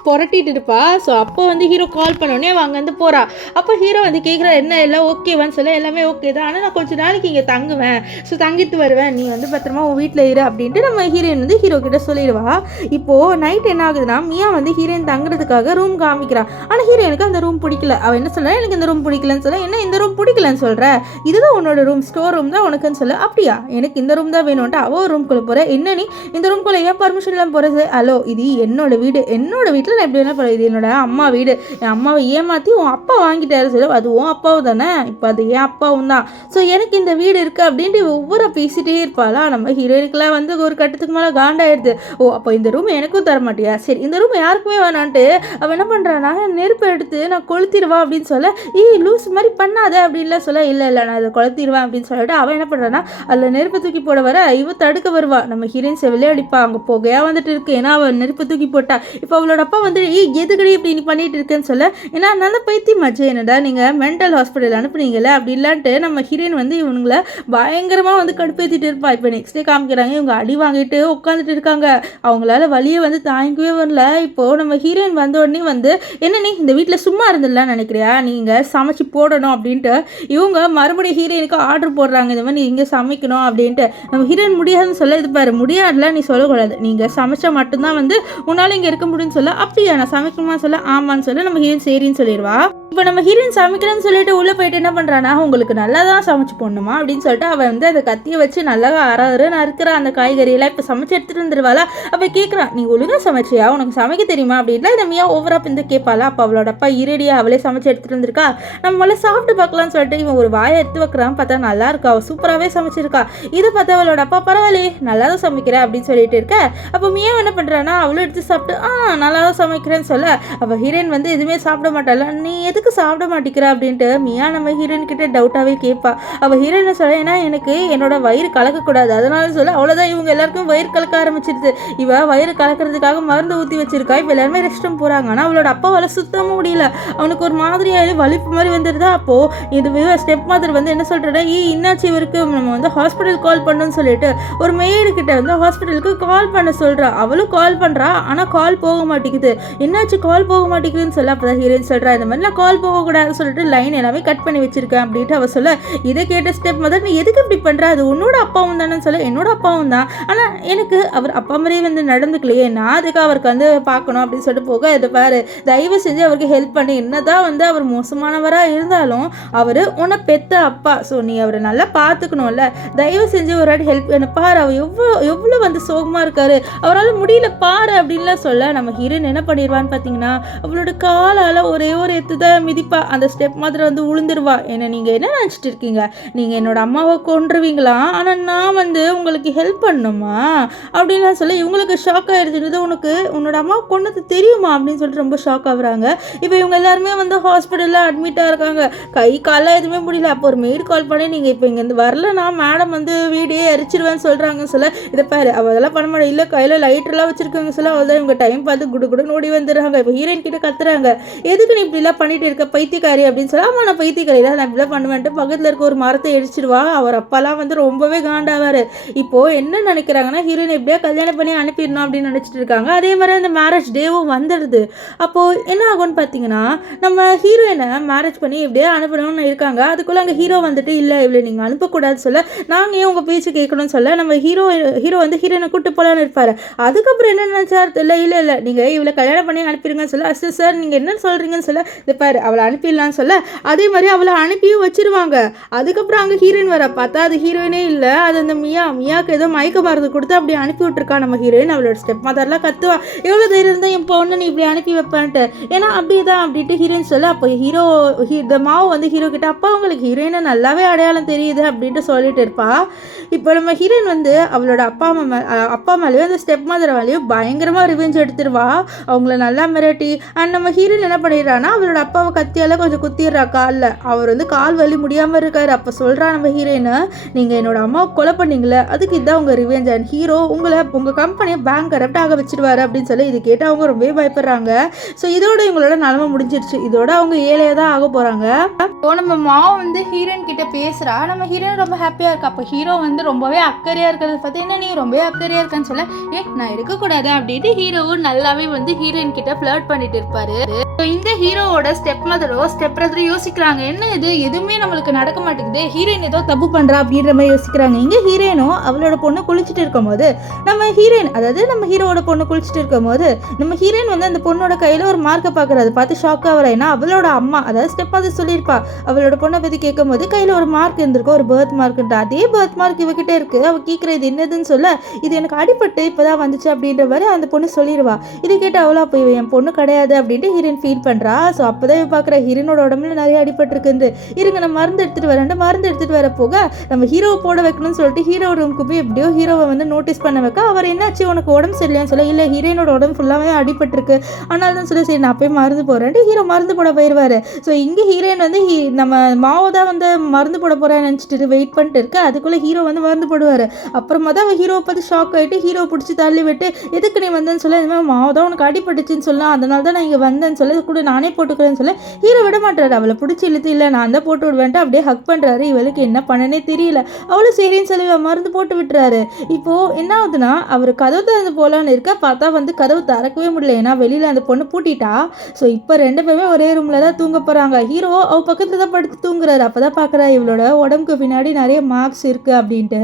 புரட்டிட்டு இருப்பா. ஸோ அப்போ வந்து ஹீரோ கால் பண்ணோடனே அவள் அங்கேருந்து போகிறா. அப்போ ஹீரோ வந்து கேட்குறா, என்ன எல்லாம் ஓகேவான்னு சொல்ல, எல்லாமே ஓகே தான், ஆனால் நான் கொஞ்சம் நாளைக்கு இங்கே தங்குவேன், ஸோ தங்கிட்டு வருவேன், நீ வந்து பத்திரமா உன் வீட்டில் இரு அப்படின்ட்டு நம்ம ஹீரோயின் வந்து ஹீரோ கிட்ட சொல்லிடுவா. இப்போது நைட் என்ன ஆகுதுன்னா, மியா வந்து ஹீரோயின் தங்குறதுக்காக ரூம் காமிக்கிறான். ஆனால் ஹீரோயினுக்கு அந்த ரூம் பிடிக்கல. அவள் என்ன சொல்கிறா, எனக்கு இந்த ரூம் பிடிக்கலன்னு சொல்ல, என்ன இந்த ரூம் பிடிக்கலன்னு சொல்கிற, இதுதான் உன்னோட ரூம், ஸ்டோர் ரூம் தான் உனக்குன்னு சொல்ல, அப்படியா எனக்கு இந்த ரூம் தான் வேணும்ன்ட்டு அவள் ரூம்குள்ளே போகிற, என்ன நீ இந்த ரூம்குள்ளே ஏன் பர்மிஷன் இல்லாமல் போகிறது, ஹலோ இது என்னோட வீடு, என்னோட வீட்டில் நான் எப்படி வேணா போகிறேன், இது என்னோட அம்மா வீடு, என் அம்மாவை ஏமாற்றி உன் அப்பா வாங்கிட்டாரு சொல்ல, அது உன் அப்பாவும் தானே, இப்போ அது என் அப்பாவும் தான், ஸோ எனக்கு இந்த வீடு இருக்குது அப்படின்ட்டு ஒவ்வொரு பேசிகிட்டே இருப்பாளா. நம்ம ஹீரோயினுக்குலாம் வந்து ஒரு கட்டத்துக்கு மேலே காண்டாயிடுது. ஓ அப்போ இந்த ரூம் எனக்கும் தர மாட்டியா, சரி இந்த ரூம் யாருக்குமே வேணான்ட்டு அவன் என்ன பண்ணுறான்னா, நெருப்பு எடுத்து நான் கொளுத்திடுவா அப்படின்னு சொல்ல, லூஸ் மாதிரி பண்ணாத அப்படின்லாம் சொல்ல, இல்லை நான் அதை கொளுத்திடுவேன் அப்படின்னு சொல்லிட்டு அவன் என்ன பண்ணுறான்னா, அதில் நெருப்பு தூக்கி போட வர இவ தடுக்க வருவா. நம்ம ஹீரோயின் செவிலே அடிப்பா, அங்கே புகையாக வந்துட்டு இருக்கு, ஏன்னா அவள் நெருப்பு தூக்கி போட்டா. இப்போ அவளோட அப்பா வந்து எதுக்கடி இப்படி நீ பண்ணிட்டு இருக்கேன்னு சொல்ல, ஏன்னா நல்ல பைத்தியமாச்சு என்னடா நீங்கள் மென்டல் ஹாஸ்பிட்டல் அனுப்புனீங்கல்ல அப்படி இல்லான்ட்டு நம்ம ஹீரோயின் வந்து இவனுங்களை பயங்கரமாக வந்து கடுப்பேற்றிட்டு இருப்பா. இப்போ நெக்ஸ்ட் டே காமிக்கிறாங்க, இவங்க அடி வாங்கிட்டு உட்காந்துட்டு இருக்காங்க, அவங்களால வழியை வந்து தாங்கிக்கவே வரல. இப்போது நம்ம ஹீரோயின் வந்த உடனே வந்து, என்ன நீ இந்த வீட்டில் சும்மா இருந்துடலான்னு நினைக்கிறியா, நீங்கள் சமைச்சு போடணும் அப்படின்ட்டு இவங்க மறுபடியும் ஹீரோயினுக்கு ஆர்டர் போடுறாங்க, இந்த மாதிரி நீங்கள் சமைக்கணும் அப்படின்ட்டு. நம்ம ஹீரோயின் முடியாதுன்னு சொல்ல, இது பாரு முடியாதுல நீ சொல்லக்கூடாது, நீங்கள் சமைச்சா மட்டும்தான் வந்து உன்னால் இங்கே இருக்க முடியும்னு சொல்ல, அப்படியா நான் சமைக்கணுமா சொல்ல, ஆமான்னு சொல்ல நம்ம ஹீரோயின் சரின்னு சொல்லிடுவா. இப்போ நம்ம ஹீரோயின் சமைக்கிறேன்னு சொல்லிட்டு உள்ளே போயிட்டு என்ன பண்ணுறான்னா, உங்களுக்கு நல்லா தான் சமைச்சு போடணுமா அப்படின்னு சொல்லிட்டு அவள் வந்து அந்த கத்தியை வச்சு நல்லா நறுக்கிற அந்த காய்கறியெல்லாம் இப்போ சமைச்சு எடுத்துகிட்டு வந்துருவாளா. அவள் கேட்குறான், நீ ஒழுங்காக சமைச்சியா, உனக்கு சமைக்க தெரியுமா அப்படின்னா இந்த மியா ஓவராக இந்த கேட்பாளா. அப்போ அவளோட அப்பா இரடியா அவளே சமைச்சு எடுத்துகிட்டு வந்திருக்கா, நம்ம முதல்ல சாப்பிட்டு பார்க்கலான்னு சொல்லிட்டு இவன் ஒரு வாயை எடுத்து வைக்கிறான். பார்த்தா நல்லா இருக்கா, அவள் சூப்பராகவே சமைச்சிருக்கா. இதை பார்த்தா அவளோட அப்பா பரவாயில்லையே நல்லா தான் சமைக்கிறேன் அப்படின்னு சொல்லிட்டு இருக்க. அப்போ மியா என்ன பண்ணுறான்னா, அவளும் எடுத்து சாப்பிட்டு நல்லா தான் சமைக்கிறேன்னு சொல்ல, அவள் ஹீரோயின் வந்து எதுவுமே சாப்பிட மாட்டாள். நீ எதுக்கு சாப்பிட மாட்டேங்கிற அப்படின்ட்டு மியா நம்ம ஹீரோயின் கிட்ட டவுட்டாகவே கேட்பா. அவள் ஹீரோயின் சொல்ல, ஏன்னா எனக்கு என்னோட வயிறு கலக்கக்கூடாது அதனால சொல்ல, அவ்வளோதான் இவங்க எல்லாருக்கும் வயிறு கலக்க ஆரம்பிச்சிருது. இவள் வயிறு கலக்கிறதுக்காக மருந்து ஊற்றி வச்சிருக்கா. இப்போ எல்லாருமே ரெஸ்ட் ரூம் போகிறாங்க. ஆனால் அவளோட அப்பாவால் சுத்தமாக முடியல, அவனுக்கு ஒரு மாதிரியாக வலிப்பு மாதிரி வந்துடுதா. அப்போது இது ஸ்டெப் மாதர் வந்து என்ன சொல்கிறா, இன்னாச்சு இவருக்கு நம்ம வந்து ஹாஸ்பிட்டல் கால் பண்ணணும்னு சொல்லிட்டு ஒரு மெய்டு கிட்ட வந்து ஹாஸ்பிட்டலுக்கு கால் பண்ண சொல்கிறா. அவளும் கால் பண்ணுறா, ஆனால் கால் போக மாட்டேங்குது. என்னாச்சு கால் போக மாட்டேங்குதுன்னு சொல்ல, அப்போ தான் ஹீரோயின் சொல்கிறா, இந்த மாதிரி நான் கால் போகக்கூடாதுன்னு சொல்லிட்டு லைன் எல்லாமே கட் பண்ணி வச்சிருக்கேன் அப்படின்ட்டு அவள் சொல்ல, இதை கேட்ட ஸ்டெப் மதர், நீ எதுக்கு இப்படி பண்ணுற, அது உன்னோட அப்பாவும் தானே சொல்ல, என்னோட அப்பாவும் தான், ஆனால் எனக்கு அவர் அப்பா மாதிரியே வந்து நடந்துக்கலையே, நான் அதுக்கு அவருக்கு வந்து பார்க்கணும் அப்படின்னு சொல்லிட்டு போக, இதை பாரு தயவு செஞ்சு அவருக்கு ஹெல்ப் பண்ணி, என்னதான் வந்து அவர் மோசமானவராக இருந்தாலும் அவர் உன்னை பெத்த அப்பா, ஸோ நீ அவரை நல்லா பார்த்துக்கணும்ல, தயவு செஞ்சு ஒரு வாட்டி ஹெல்ப் பண்ண பாரு, அவர் எவ்வளோ வந்து சோகமாக இருக்காரு, அவரால் முடியல பாரு அப்படின்லாம் சொல்ல, நம்ம ஹீரோயின் என்ன பண்ணிடுவான்னு பார்த்தீங்கன்னா, அவளோட காலால் ஒரே ஒரு எத்து தான் மிதிப்பா. அந்த ஸ்டெப் மாதிரி வந்து உளுந்துருவா. என்ன நீங்கள் என்ன நினச்சிட்டு இருக்கீங்க, நீங்கள் என்னோட அம்மாவை கொன்றுவீங்களா, ஆனால் நான் வந்து உங்களுக்கு ஹெல்ப் பண்ணணுமா அப்படின்லாம் சொல்ல, இவங்களுக்கு ஷாக் ஆகிடுது. உனக்கு உன்னோட அம்மாவை கொன்னது தெரியுமா அப்படின்னு சொல்லிட்டு ரொம்ப ஷாக் ஆகுறாங்க. இப்போ இவங்க எல்லாருமே வந்து ஹாஸ்பிட்டலில் அட்மிட்டாக இருக்காங்க, கை காலெலாம் எதுவுமே முடியல. அப்போ ஒரு மெய்டு கால் பண்ணி, நீங்கள் இப்போ இங்கேருந்து வரலன்னா மேடம் வந்து வீடியே எரிச்சிருவேன்னு சொல்கிறாங்க சொல்ல, இதை பாரு அவள் அதெல்லாம் பண்ண மாட்டேன், இல்லை கையில் லைட்டெல்லாம் வச்சுருக்காங்க சொல்ல, அவள் தான் இவங்க டைம் பார்த்து குடுன்னு ஓடி வந்துடுறாங்க. இப்போ ஹீரோயின் கிட்ட கத்துறாங்க, எதுக்கு நீ இப்படிலாம் பண்ணிட்டு பண்ணிட்டு இருக்க பைத்தியக்காரி அப்படின்னு சொல்லி, ஆமா நான் பைத்தியக்காரி தான், நான் இப்படிலாம் பண்ணுவேன்ட்டு பக்கத்தில் இருக்க ஒரு மரத்தை எரிச்சிடுவா. அவர் அப்பாலாம் வந்து ரொம்பவே காண்டாவார். இப்போது என்ன நினைக்கிறாங்கன்னா ஹீரோயின் எப்படியா கல்யாணம் பண்ணி அனுப்பிடணும் அப்படின்னு நினச்சிட்டு இருக்காங்க. அதே மாதிரி அந்த மேரேஜ் டேவும் வந்துடுது. அப்போது என்ன ஆகும்னு பார்த்தீங்கன்னா, நம்ம ஹீரோயினை மேரேஜ் பண்ணி எப்படியா அனுப்பணும்னு இருக்காங்க. அதுக்குள்ளே அங்கே ஹீரோ வந்துட்டு இல்லை இவ்வளோ நீங்கள் அனுப்பக்கூடாது சொல்ல, நாங்கள் ஏன் உங்கள் பேச்சு கேட்கணும்னு சொல்ல, நம்ம ஹீரோ வந்து ஹீரோயினை கூப்பிட்டு போகலான்னு இருப்பார். அதுக்கப்புறம் என்ன நினச்சார் இல்லை நீங்கள் இவ்வளோ கல்யாணம் பண்ணி அனுப்பிடுங்கன்னு சொல்ல, சார் நீங்கள் என்ன சொல்கிறீங்கன்னு சொல்ல, இது பாரு அவளை அனுப்பிடலான்னு சொல்ல, அதே மாதிரி அவளை அனுப்பியும் வச்சிருவாங்க. அதுக்கப்புறம் அங்கே ஹீரோயின் வர பார்த்தா அது ஹீரோயினே இல்லை, அது அந்த மியாவுக்கு ஏதோ மயக்க மருந்து கொடுத்து அப்படி அனுப்பி விட்டுருக்கா நம்ம ஹீரோயின். அவளோட ஸ்டெப் மதர்லாம் கத்துவா, எவ்வளோ தைரியம் இருந்தால் என் பொண்ணு நீ இப்படி அனுப்பி வைப்பான்ட்டு. ஏன்னா அப்படிதான் அப்படின்ட்டு ஹீரோயின் சொல்ல, அப்போ இந்த மாவு வந்து ஹீரோ கிட்ட அப்பா உங்களுக்கு ஹீரோயினை நல்லாவே அடையாளம் தெரியுது அப்படின்ட்டு சொல்லிட்டு இருப்பா. இப்போ நம்ம ஹீரோயின் வந்து அவளோட அப்பா மேலேயும் அந்த ஸ்டெப் மதர் மேலேயும் பயங்கரமாக ரிவெஞ்ச் எடுத்துருவா. அவங்கள நல்லா மிரட்டி. அண்ட் நம்ம ஹீரோயின் என்ன பண்ணிடுறான்னா அவளோட அப்பாவை கத்தியால் கொஞ்சம் குத்திடுறா காலில். அவர் வந்து கால் வலி முடியாமல் இருக்காரு. அப்போ சொல்கிறா நம்ம ஹீரோயினை, நீங்கள் என்னோட அம்மாவை கொலை பண்ணீங்களே அதுக்கு இதான் உங்கள் ரிவெஞ்ச், அண்ட் ஹீரோ உங்கள் கம்பெனியை பேங்க் கரப்ட் ஆக வச்சிருவாரு அப்படின்னு சொல்லி இது கேட்டு அவங்க ரொம்பவே பயப்படுறாங்க. ஸோ இதோட இவங்களோட நிலமை முடிஞ்சிருச்சு. இதோட அவங்க ஏழையாக தான் ஆக போகிறாங்க. இப்போ நம்ம மாவு வந்து ஹீரோயின் கிட்ட பேசுகிறா. நம்ம ஹீரோயின் ரொம்ப ஹாப்பியாக இருக்கா. அப்போ ஹீரோ வந்து ரொம்பவே அக்கறையாக இருக்கிறத பார்த்து, என்ன நீ ரொம்பவே அக்கறையாக இருக்கான்னு சொல்ல, நான் இருக்கக்கூடாது அப்படின்ட்டு ஹீரோவும் நல்லாவே வந்து ஹீரோயின் கிட்ட ஃப்ளர்ட் பண்ணிட்டு இருப்பாரு. இந்த ஹீரோவோட ஸ்டெப் மதரோ ஸ்டெப் பிரதரோ யோசிக்கிறாங்க, என்ன இது எதுவுமே நம்மளுக்கு நடக்க மாட்டேங்குது, ஹீரோயின் ஏதோ தப்பு பண்றா அப்படின்ற மாதிரி யோசிக்கிறாங்க. இங்க ஹீரோயினும் அவளோட பொண்ணு குளிச்சுட்டு இருக்கும் போது நம்ம ஹீரோவோட பொண்ணு குளிச்சுட்டு இருக்கும் போது நம்ம ஹீரோயின் வந்து அந்த பொண்ணோட கையில ஒரு மார்க்கை பாக்குறது பார்த்து ஷாக் ஆகுறா. ஏன்னா அவளோட அம்மா அதாவது ஸ்டெப் மதர் சொல்லியிருப்பா அவளோட பொண்ணை பத்தி கேட்கும் போது கையில ஒரு மார்க் இருந்திருக்கும், ஒரு பர்த் மார்க்ன்ட்டு. அதே பர்த் மார்க் இவகிட்ட இருக்கு. அவ கேட்கறது என்னதுன்னு சொல்ல, இது எனக்கு அடிபட்டு இப்பதான் வந்துச்சு அப்படின்ற மாதிரி அந்த பொண்ணு சொல்லிடுவா. இதை கேட்டு அவளா போய் என் பொண்ணு கிடையாது அப்படின்ட்டு ஹீரோயின் ஃபீல் பண்றா. ஸோ அப்பதான் பார்க்குற ஹீரோனோட உடம்புல நிறைய அடிபட்டுருக்கு. இருங்க நான் மருந்து எடுத்துட்டு வரேன். மருந்து எடுத்துட்டு வர போக நம்ம ஹீரோவை போட வைக்கணும்னு சொல்லிட்டு ஹீரோ ரூமுக்கு போய் எப்படியோ ஹீரோவை வந்து நோட்டீஸ் பண்ண வைக்க, அவர் என்னாச்சு உனக்கு உடம்பு சரியில்லைன்னு சொல்ல, இல்லை ஹீரோனோட உடம்பு ஃபுல்லாகவே அடிபட்டுருக்கு ஆனால் தான் சொல்லி, சரி நான் போய் மருந்து போடுறேன்ட்டு ஹீரோ மருந்து போட போயிடுவாரு. ஸோ இங்கே ஹீரோயின் வந்து நம்ம மாவை தான் வந்து மருந்து போட போறேன்னு நினச்சிட்டு வெயிட் பண்ணிட்டு இருக்கு. அதுக்குள்ளே ஹீரோ வந்து மருந்து போடுவார். அப்புறமா தான் அவன் ஹீரோவை பார்த்து ஷாக் ஆகிட்டு ஹீரோ பிடிச்சி தள்ளி விட்டு, எதுக்கு நீ வந்தேன்னு சொல்ல, இந்த மாதிரி மாவு தான் உனக்கு அடிபட்டுச்சுன்னு சொல்லலாம், அதனால தான் நான் இங்கே வந்தேன்னு சொல்ல, கூட நானே போட்டுக்கிறேன்னு சொல்ல, ஹீரோ விட மாட்டாரு. அவளை பிடிச்சி இழுத்து, இல்லை நான் தான் போட்டு விடுவேன்ட்டு அப்படியே ஹக் பண்ணுறாரு. இவளுக்கு என்ன பண்ணனே தெரியல. அவளும் சரின்னு சொல்லி மருந்து போட்டு விட்டுறாரு. இப்போது என்ன ஆகுதுன்னா அவர் கதவு திறந்து போகலான்னு இருக்க பார்த்தா வந்து கதவு திறக்கவே முடியல. ஏன்னா வெளியில் அந்த பொண்ணு பூட்டிட்டா. ஸோ இப்போ ரெண்டு பேருமே ஒரே ரூமில் தான் தூங்க போகிறாங்க. ஹீரோ அவ பக்கத்தில் தான் படுத்து தூங்குறாரு. அப்போ தான் பார்க்குறா இவளோட உடம்புக்கு பின்னாடி நிறைய மார்க்ஸ் இருக்குது அப்படின்ட்டு.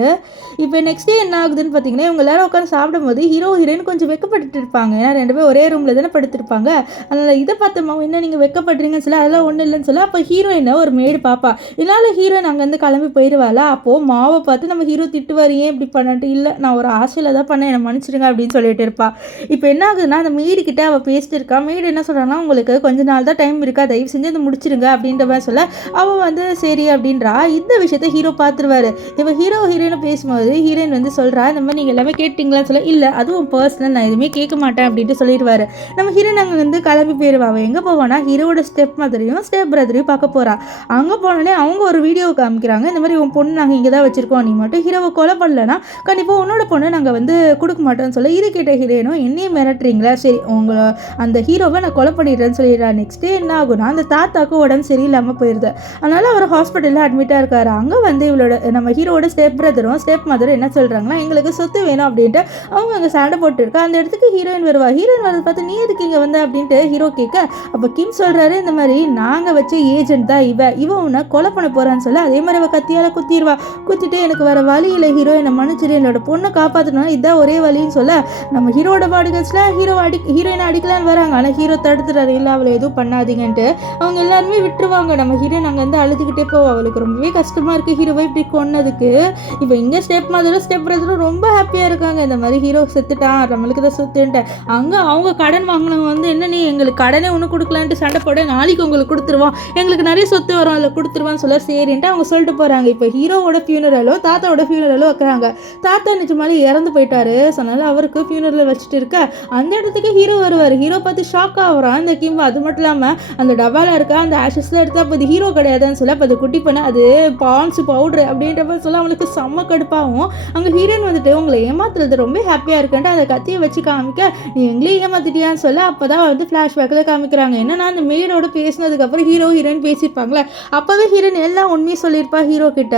இப்போ நெக்ஸ்ட் டே என்ன ஆகுதுன்னு பார்த்தீங்கன்னா, இவங்க எல்லாரும் உட்காந்து சாப்பிடும்போது ஹீரோயின் கொஞ்சம் வெக்கப்பட்டு இருப்பாங்க. ஏன்னா ரெண்டு பேரும் ஒரே ரூமில் தானே படுத்திருப்பாங்க. அதனால் இதை பார்த்தோமா என்ன நீங்கள் வெக்கப்படுறீங்கன்னு சொல்ல, அதெல்லாம் ஒன்றும் இல்லைன்னு சொல்ல, அப்போ ஹீரோயினை ஒரு மேடு பாப்பா. இதனால ஹீரோயின் அங்கேருந்து கிளம்பி போயிடுவாளா. அப்போது மாவை பார்த்து நம்ம ஹீரோ திட்டுவார், ஏன் இப்படி பண்ணிட்டு, இல்லை நான் ஒரு ஆசையில் தான் பண்ணேன் என்னை மன்னிச்சிடுங்க அப்படின்னு சொல்லிட்டு இருப்பா. இப்போ என்ன ஆகுதுன்னா அந்த மேடு கிட்ட அவள் பேசிட்டு இருக்கா. மேடு என்ன சொல்கிறாங்கன்னா, உங்களுக்கு கொஞ்ச நாள் தான் டைம் இருக்கா, தயவு செஞ்சு அதை முடிச்சிருங்க அப்படின்ற மாதிரி சொல்ல, அவள் வந்து சரி அப்படின்றா. இந்த விஷயத்த ஹீரோ பார்த்துருவாரு. இப்போ ஹீரோயினை பேசும்போது ஹீரோயின் வந்து சொல்கிறா, இந்த மாதிரி நீங்கள் எல்லாமே கேட்டிங்களான்னு சொல்ல, இல்லை அதுவும் பர்சனல், நான் எதுவுமே கேட்க மாட்டேன் அப்படின்ட்டு சொல்லிடுவாரு. நம்ம ஹீரோயின் அங்கே வந்து கிளம்பி போயிடுவா. அவள் எங்கே போவானா ஹீரோட ஸ்டெப் மதரையும் ஸ்டெப் பிரதரையும் பார்க்க போகிறா. அங்கே போனோடனே அவங்க ஒரு வீடியோ காமிக்கிறாங்க, இந்த மாதிரி உன் பொண்ணு நாங்கள் இங்கே தான் வச்சுருக்கோம், நீ மட்டும் ஹீரோவை கொலை பண்ணலன்னா கண்டிப்பாக உன்னோட பொண்ணு நாங்கள் வந்து கொடுக்க மாட்டோம்னு சொல்ல, இது கேட்ட ஹீரோயினும் என்னையும் மிரட்டுறீங்களா, சரி உங்களை அந்த ஹீரோவை நான் கொலை பண்ணிடுறேன்னு சொல்லிடுறா. நெக்ஸ்ட் டே என்ன ஆகுனா அந்த தாத்தாவுக்கு உடம்பு சரியில்லாமல் போயிடுது. அதனால் அவர் ஹாஸ்பிட்டலில் அட்மிட்டாக இருக்காரு. அங்கே வந்து இவளோட நம்ம ஹீரோட ஸ்டெப் பிரதரும் ஸ்டெப் மதரும் என்ன சொல்கிறாங்கன்னா, எங்களுக்கு சொத்து வேணும் அப்படின்ட்டு அவங்க அங்கே சண்டை போட்டுருக்கா. அந்த இடத்துக்கு ஹீரோயின் வருவா. ஹீரோயின் வரது பார்த்து நீ எதுக்கு இங்கே வந்த அப்படின்ட்டு ஹீரோ கேட்க, அப்போ கிம் சொல்கிறாரு, இந்த மாதிரி நாங்கள் வச்ச ஏஜென்ட் தான் இவன் உன்னை கொலை பண்ண போகிறான்னு சொல்ல, அதே மாதிரி அவள் கத்தியால் குத்திடுவா. குத்திட்டு எனக்கு வர வழி இல்லை ஹீரோ என்னை மன்னிச்சிரு, என்னோட பொண்ணை காப்பாற்றணும், இதுதான் ஒரே வழின்னு சொல்ல, நம்ம ஹீரோட பாடிகள்ஸில் ஹீரோயினை அடிக்கலான்னு வராங்க. ஆனால் ஹீரோ தடுத்துறாரு, இல்லை அவளை எதுவும் பண்ணாதீங்கன்ட்டு. அவங்க எல்லாருமே விட்டுருவாங்க. நம்ம ஹீரோயின் அங்கே வந்து அழுதுகிட்டே போவா. அவளுக்கு ரொம்பவே கஷ்டமாக இருக்குது ஹீரோவை இப்படி கொன்னதுக்கு. இப்போ இங்கே ஸ்டெப் மதரும் ஸ்டெப் பிரதரும் ரொம்ப ஹாப்பியாக இருக்காங்க. இந்த மாதிரி ஹீரோ செத்துட்டான், நம்மளுக்கு தான் சொத்துன்ட்டு. அங்கே அவங்க கடன் வாங்கினவங்க வந்து என்ன நீ எங்களுக்கு கடனே ஒன்று கொடுக்கலான்ட்டு சண்டை போட, நாளைக்கு உங்களுக்கு கொடுத்துருவோம், எங்களுக்கு நிறைய சொத்து வரும் அதில் கொடுத்துருவான்னு சொல்ல, சரின்ட்டு அவங்க சொல்லிட்டு போகிறாங்க. இப்போ ஹீரோவோட ஃபியூனரலோ தாத்தாவோட ஃபியூனரலோ வைக்கிறாங்க. தாத்தா நிஜமாலே இறந்து போயிட்டாரு. சொன்னால அவருக்கு ஃபியூனரல் வச்சுட்டு இருக்க அந்த இடத்துக்கு ஹீரோ வருவார். ஹீரோ பார்த்து ஷாக் ஆகுறான் இந்த கிம். அது மட்டும் இல்லாமல் அந்த டபாவில் இருக்க அந்த ஆஷஸ்லாம் எடுத்தால் அப்போ அது ஹீரோ கிடையாதுன்னு சொல்ல, அப்போ அது குட்டி பண்ண அது பான்ஸ் பவுட்ரு அப்படின்ற மாதிரி சொல்ல அவனுக்கு செம்ம கடுப்பாகும். அங்கே ஹீரோயின் வந்துட்டு உங்களை ஏமாத்துறது ரொம்ப ஹாப்பியாக இருக்குன்ட்டு அந்த கத்தியை வச்சு காமிக்க, நீ எங்களையும் ஏமாத்திட்டியான்னு சொல்ல, அப்போ தான் வந்து ஃப்ளாஷ்பேக்கில் காமிக்கிறாங்க. என்னன்னா அந்த மேடு ஹீரோனோட பேசினதுக்கப்புறம் ஹீரோயின் பேசியிருப்பாங்களே, அப்போவே ஹீரோயின் எல்லாம் உண்மையை சொல்லியிருப்பா ஹீரோ கிட்ட.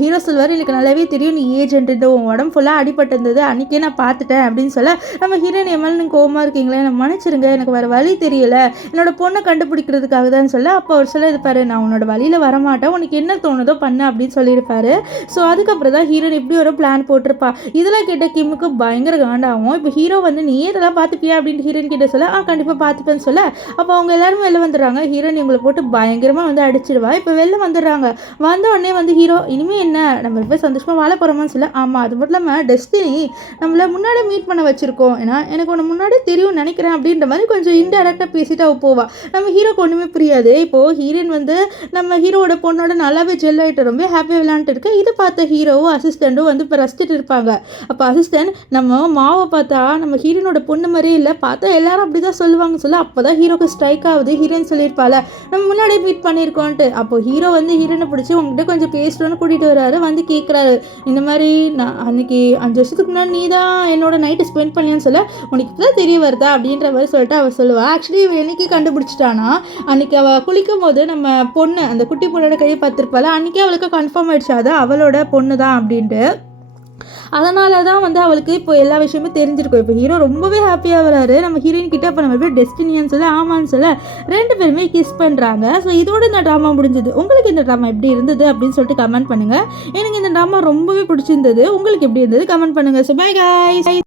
ஹீரோ சொல்வார், எனக்கு நல்லாவே தெரியும் நீ ஏஜென்ட், உன் உடம்பு ஃபுல்லாக அடிபட்டு இருந்தது, அன்றைக்கே நான் பார்த்துட்டேன் அப்படின்னு சொல்ல, நம்ம ஹீரோயின் என் மேலே நீங்கள் கோவமாக இருக்கீங்களே, நான் மன்னிச்சிருங்க, எனக்கு வேறு வழி தெரியல, என்னோட பொண்ணை கண்டுபிடிக்கிறதுக்காக தான் சொல்ல. அப்போ அவர் சொல்ல இருப்பாரு, நான் உன்னோட வழியில் வரமாட்டேன், உனக்கு என்ன தோணுதோ பண்ணு அப்படின்னு சொல்லியிருப்பாரு. ஸோ அதுக்கப்புறம் தான் ஹீரோயின் இப்படி ஒரு பிளான் போட்டிருப்பா. இதெல்லாம் கேட்ட கிம்முக்கு பயங்கர காண்டாகும். இப்போ ஹீரோ வந்து நீ இதெல்லாம் பார்த்துப்பியா அப்படின்னு ஹீரோயின் கிட்ட சொல்ல, கண்டிப்பாக பார்த்துப்பேன்னு சொல்ல. அப்போ அவங்க எல்லாரும் வெளில வந்துடுறாங்க. ஹீரோயின் இவங்களை போட்டு பயங்கரமாக வந்து அடிச்சிடுவா. இப்போ வெளில வந்துடுறாங்க. வந்த உடனே வந்து ஹீரோ, இனிமேல் என்ன நம்ம போய் சந்தோஷமாக வாழ போகிறோமான்னு சொல்ல. ஆமாம், அது மட்டும் இல்லாமல் டெஸ்டினி நம்மளை முன்னாடி மீட் பண்ண வச்சுருக்கோம், ஏன்னா எனக்கு ஒன்று முன்னாடி தெரியும் நினைக்கிறேன் அப்படின்ற மாதிரி கொஞ்சம் இன்டெரக்டாக பேசிட்டு அவள் போவா. நம்ம ஹீரோக்கு ஒன்றுமே புரியாது. இப்போது ஹீரோயின் வந்து நம்ம ஹீரோவோட பொண்ணோட நல்லாவே ஜெல் ஆகிட்டு ரொம்ப ஹாப்பியாக விளையாண்டுட்டு இருக்கு. இதை பார்த்த ஹீரோவும் அசிஸ்டண்ட்டும் வந்து இப்போ ரசிச்சுட்டு இருப்பாங்க. அப்போ அசிஸ்டன்ட், நம்ம மாவை பார்த்தா நம்ம ஹீரோனோட பொண்ணு மாதிரியே இல்லை, பார்த்தா எல்லாரும் அப்படி தான் சொல்லுவாங்க சொல்ல. அப்போ தான் ஹீரோக்கு ஸ்ட்ரைக் ஆகுது. ஹீரோயின் சொல்லியிருப்பாள், நம்ம முன்னாடியே மீட் பண்ணியிருக்கோன்ட்டு. அப்போ ஹீரோ வந்து ஹீரோனை பிடிச்சி உங்ககிட்ட கொஞ்சம் பேசணும்னு கூட்டிகிட்டு வராரு. வந்து கேட்குறாரு, இந்த மாதிரி நான் அன்றைக்கி 5 வருஷத்துக்கு முன்னாடி நீ தான் என்னோட நைட்டு ஸ்பெண்ட் பண்ணியான்னு சொல்ல. உனக்கு இப்போ தான் தெரிய வருதா அப்படின்ற மாதிரி சொல்லிட்டு அவள் சொல்லுவாள். ஆக்சுவலி இவள் என்னைக்கு கண்டுபிடிச்சிட்டானா, அன்றைக்கி அவள் குளிக்கும் போது நம்ம பொண்ணு அந்த குட்டி பொண்ணோட கையை பார்த்துருப்பாள். அன்றைக்கி அவளுக்கு கன்ஃபார்ம் ஆகிடுச்சு அது அவளோட பொண்ணு தான் அப்படின்ட்டு. அதனால தான் வந்து அவளுக்கு இப்போ எல்லா விஷயமே தெரிஞ்சிருக்கும். இப்போ ஹீரோ ரொம்பவே ஹாப்பியாக வராரு. நம்ம ஹீரோயின் கிட்ட அப்போ நம்ம எப்படி டெஸ்டினியான்னு சொல்ல, ஆமான்னு சொல்ல 2 பேருமே கிஸ் பண்ணுறாங்க. ஸோ இதோட இந்த ட்ராமா முடிஞ்சது. உங்களுக்கு இந்த ட்ராமா எப்படி இருந்தது அப்படின்னு சொல்லிட்டு கமெண்ட் பண்ணுங்கள். எனக்கு இந்த ட்ராமா ரொம்பவே பிடிச்சிருந்தது. உங்களுக்கு எப்படி இருந்தது கமெண்ட் பண்ணுங்கள். So by guys.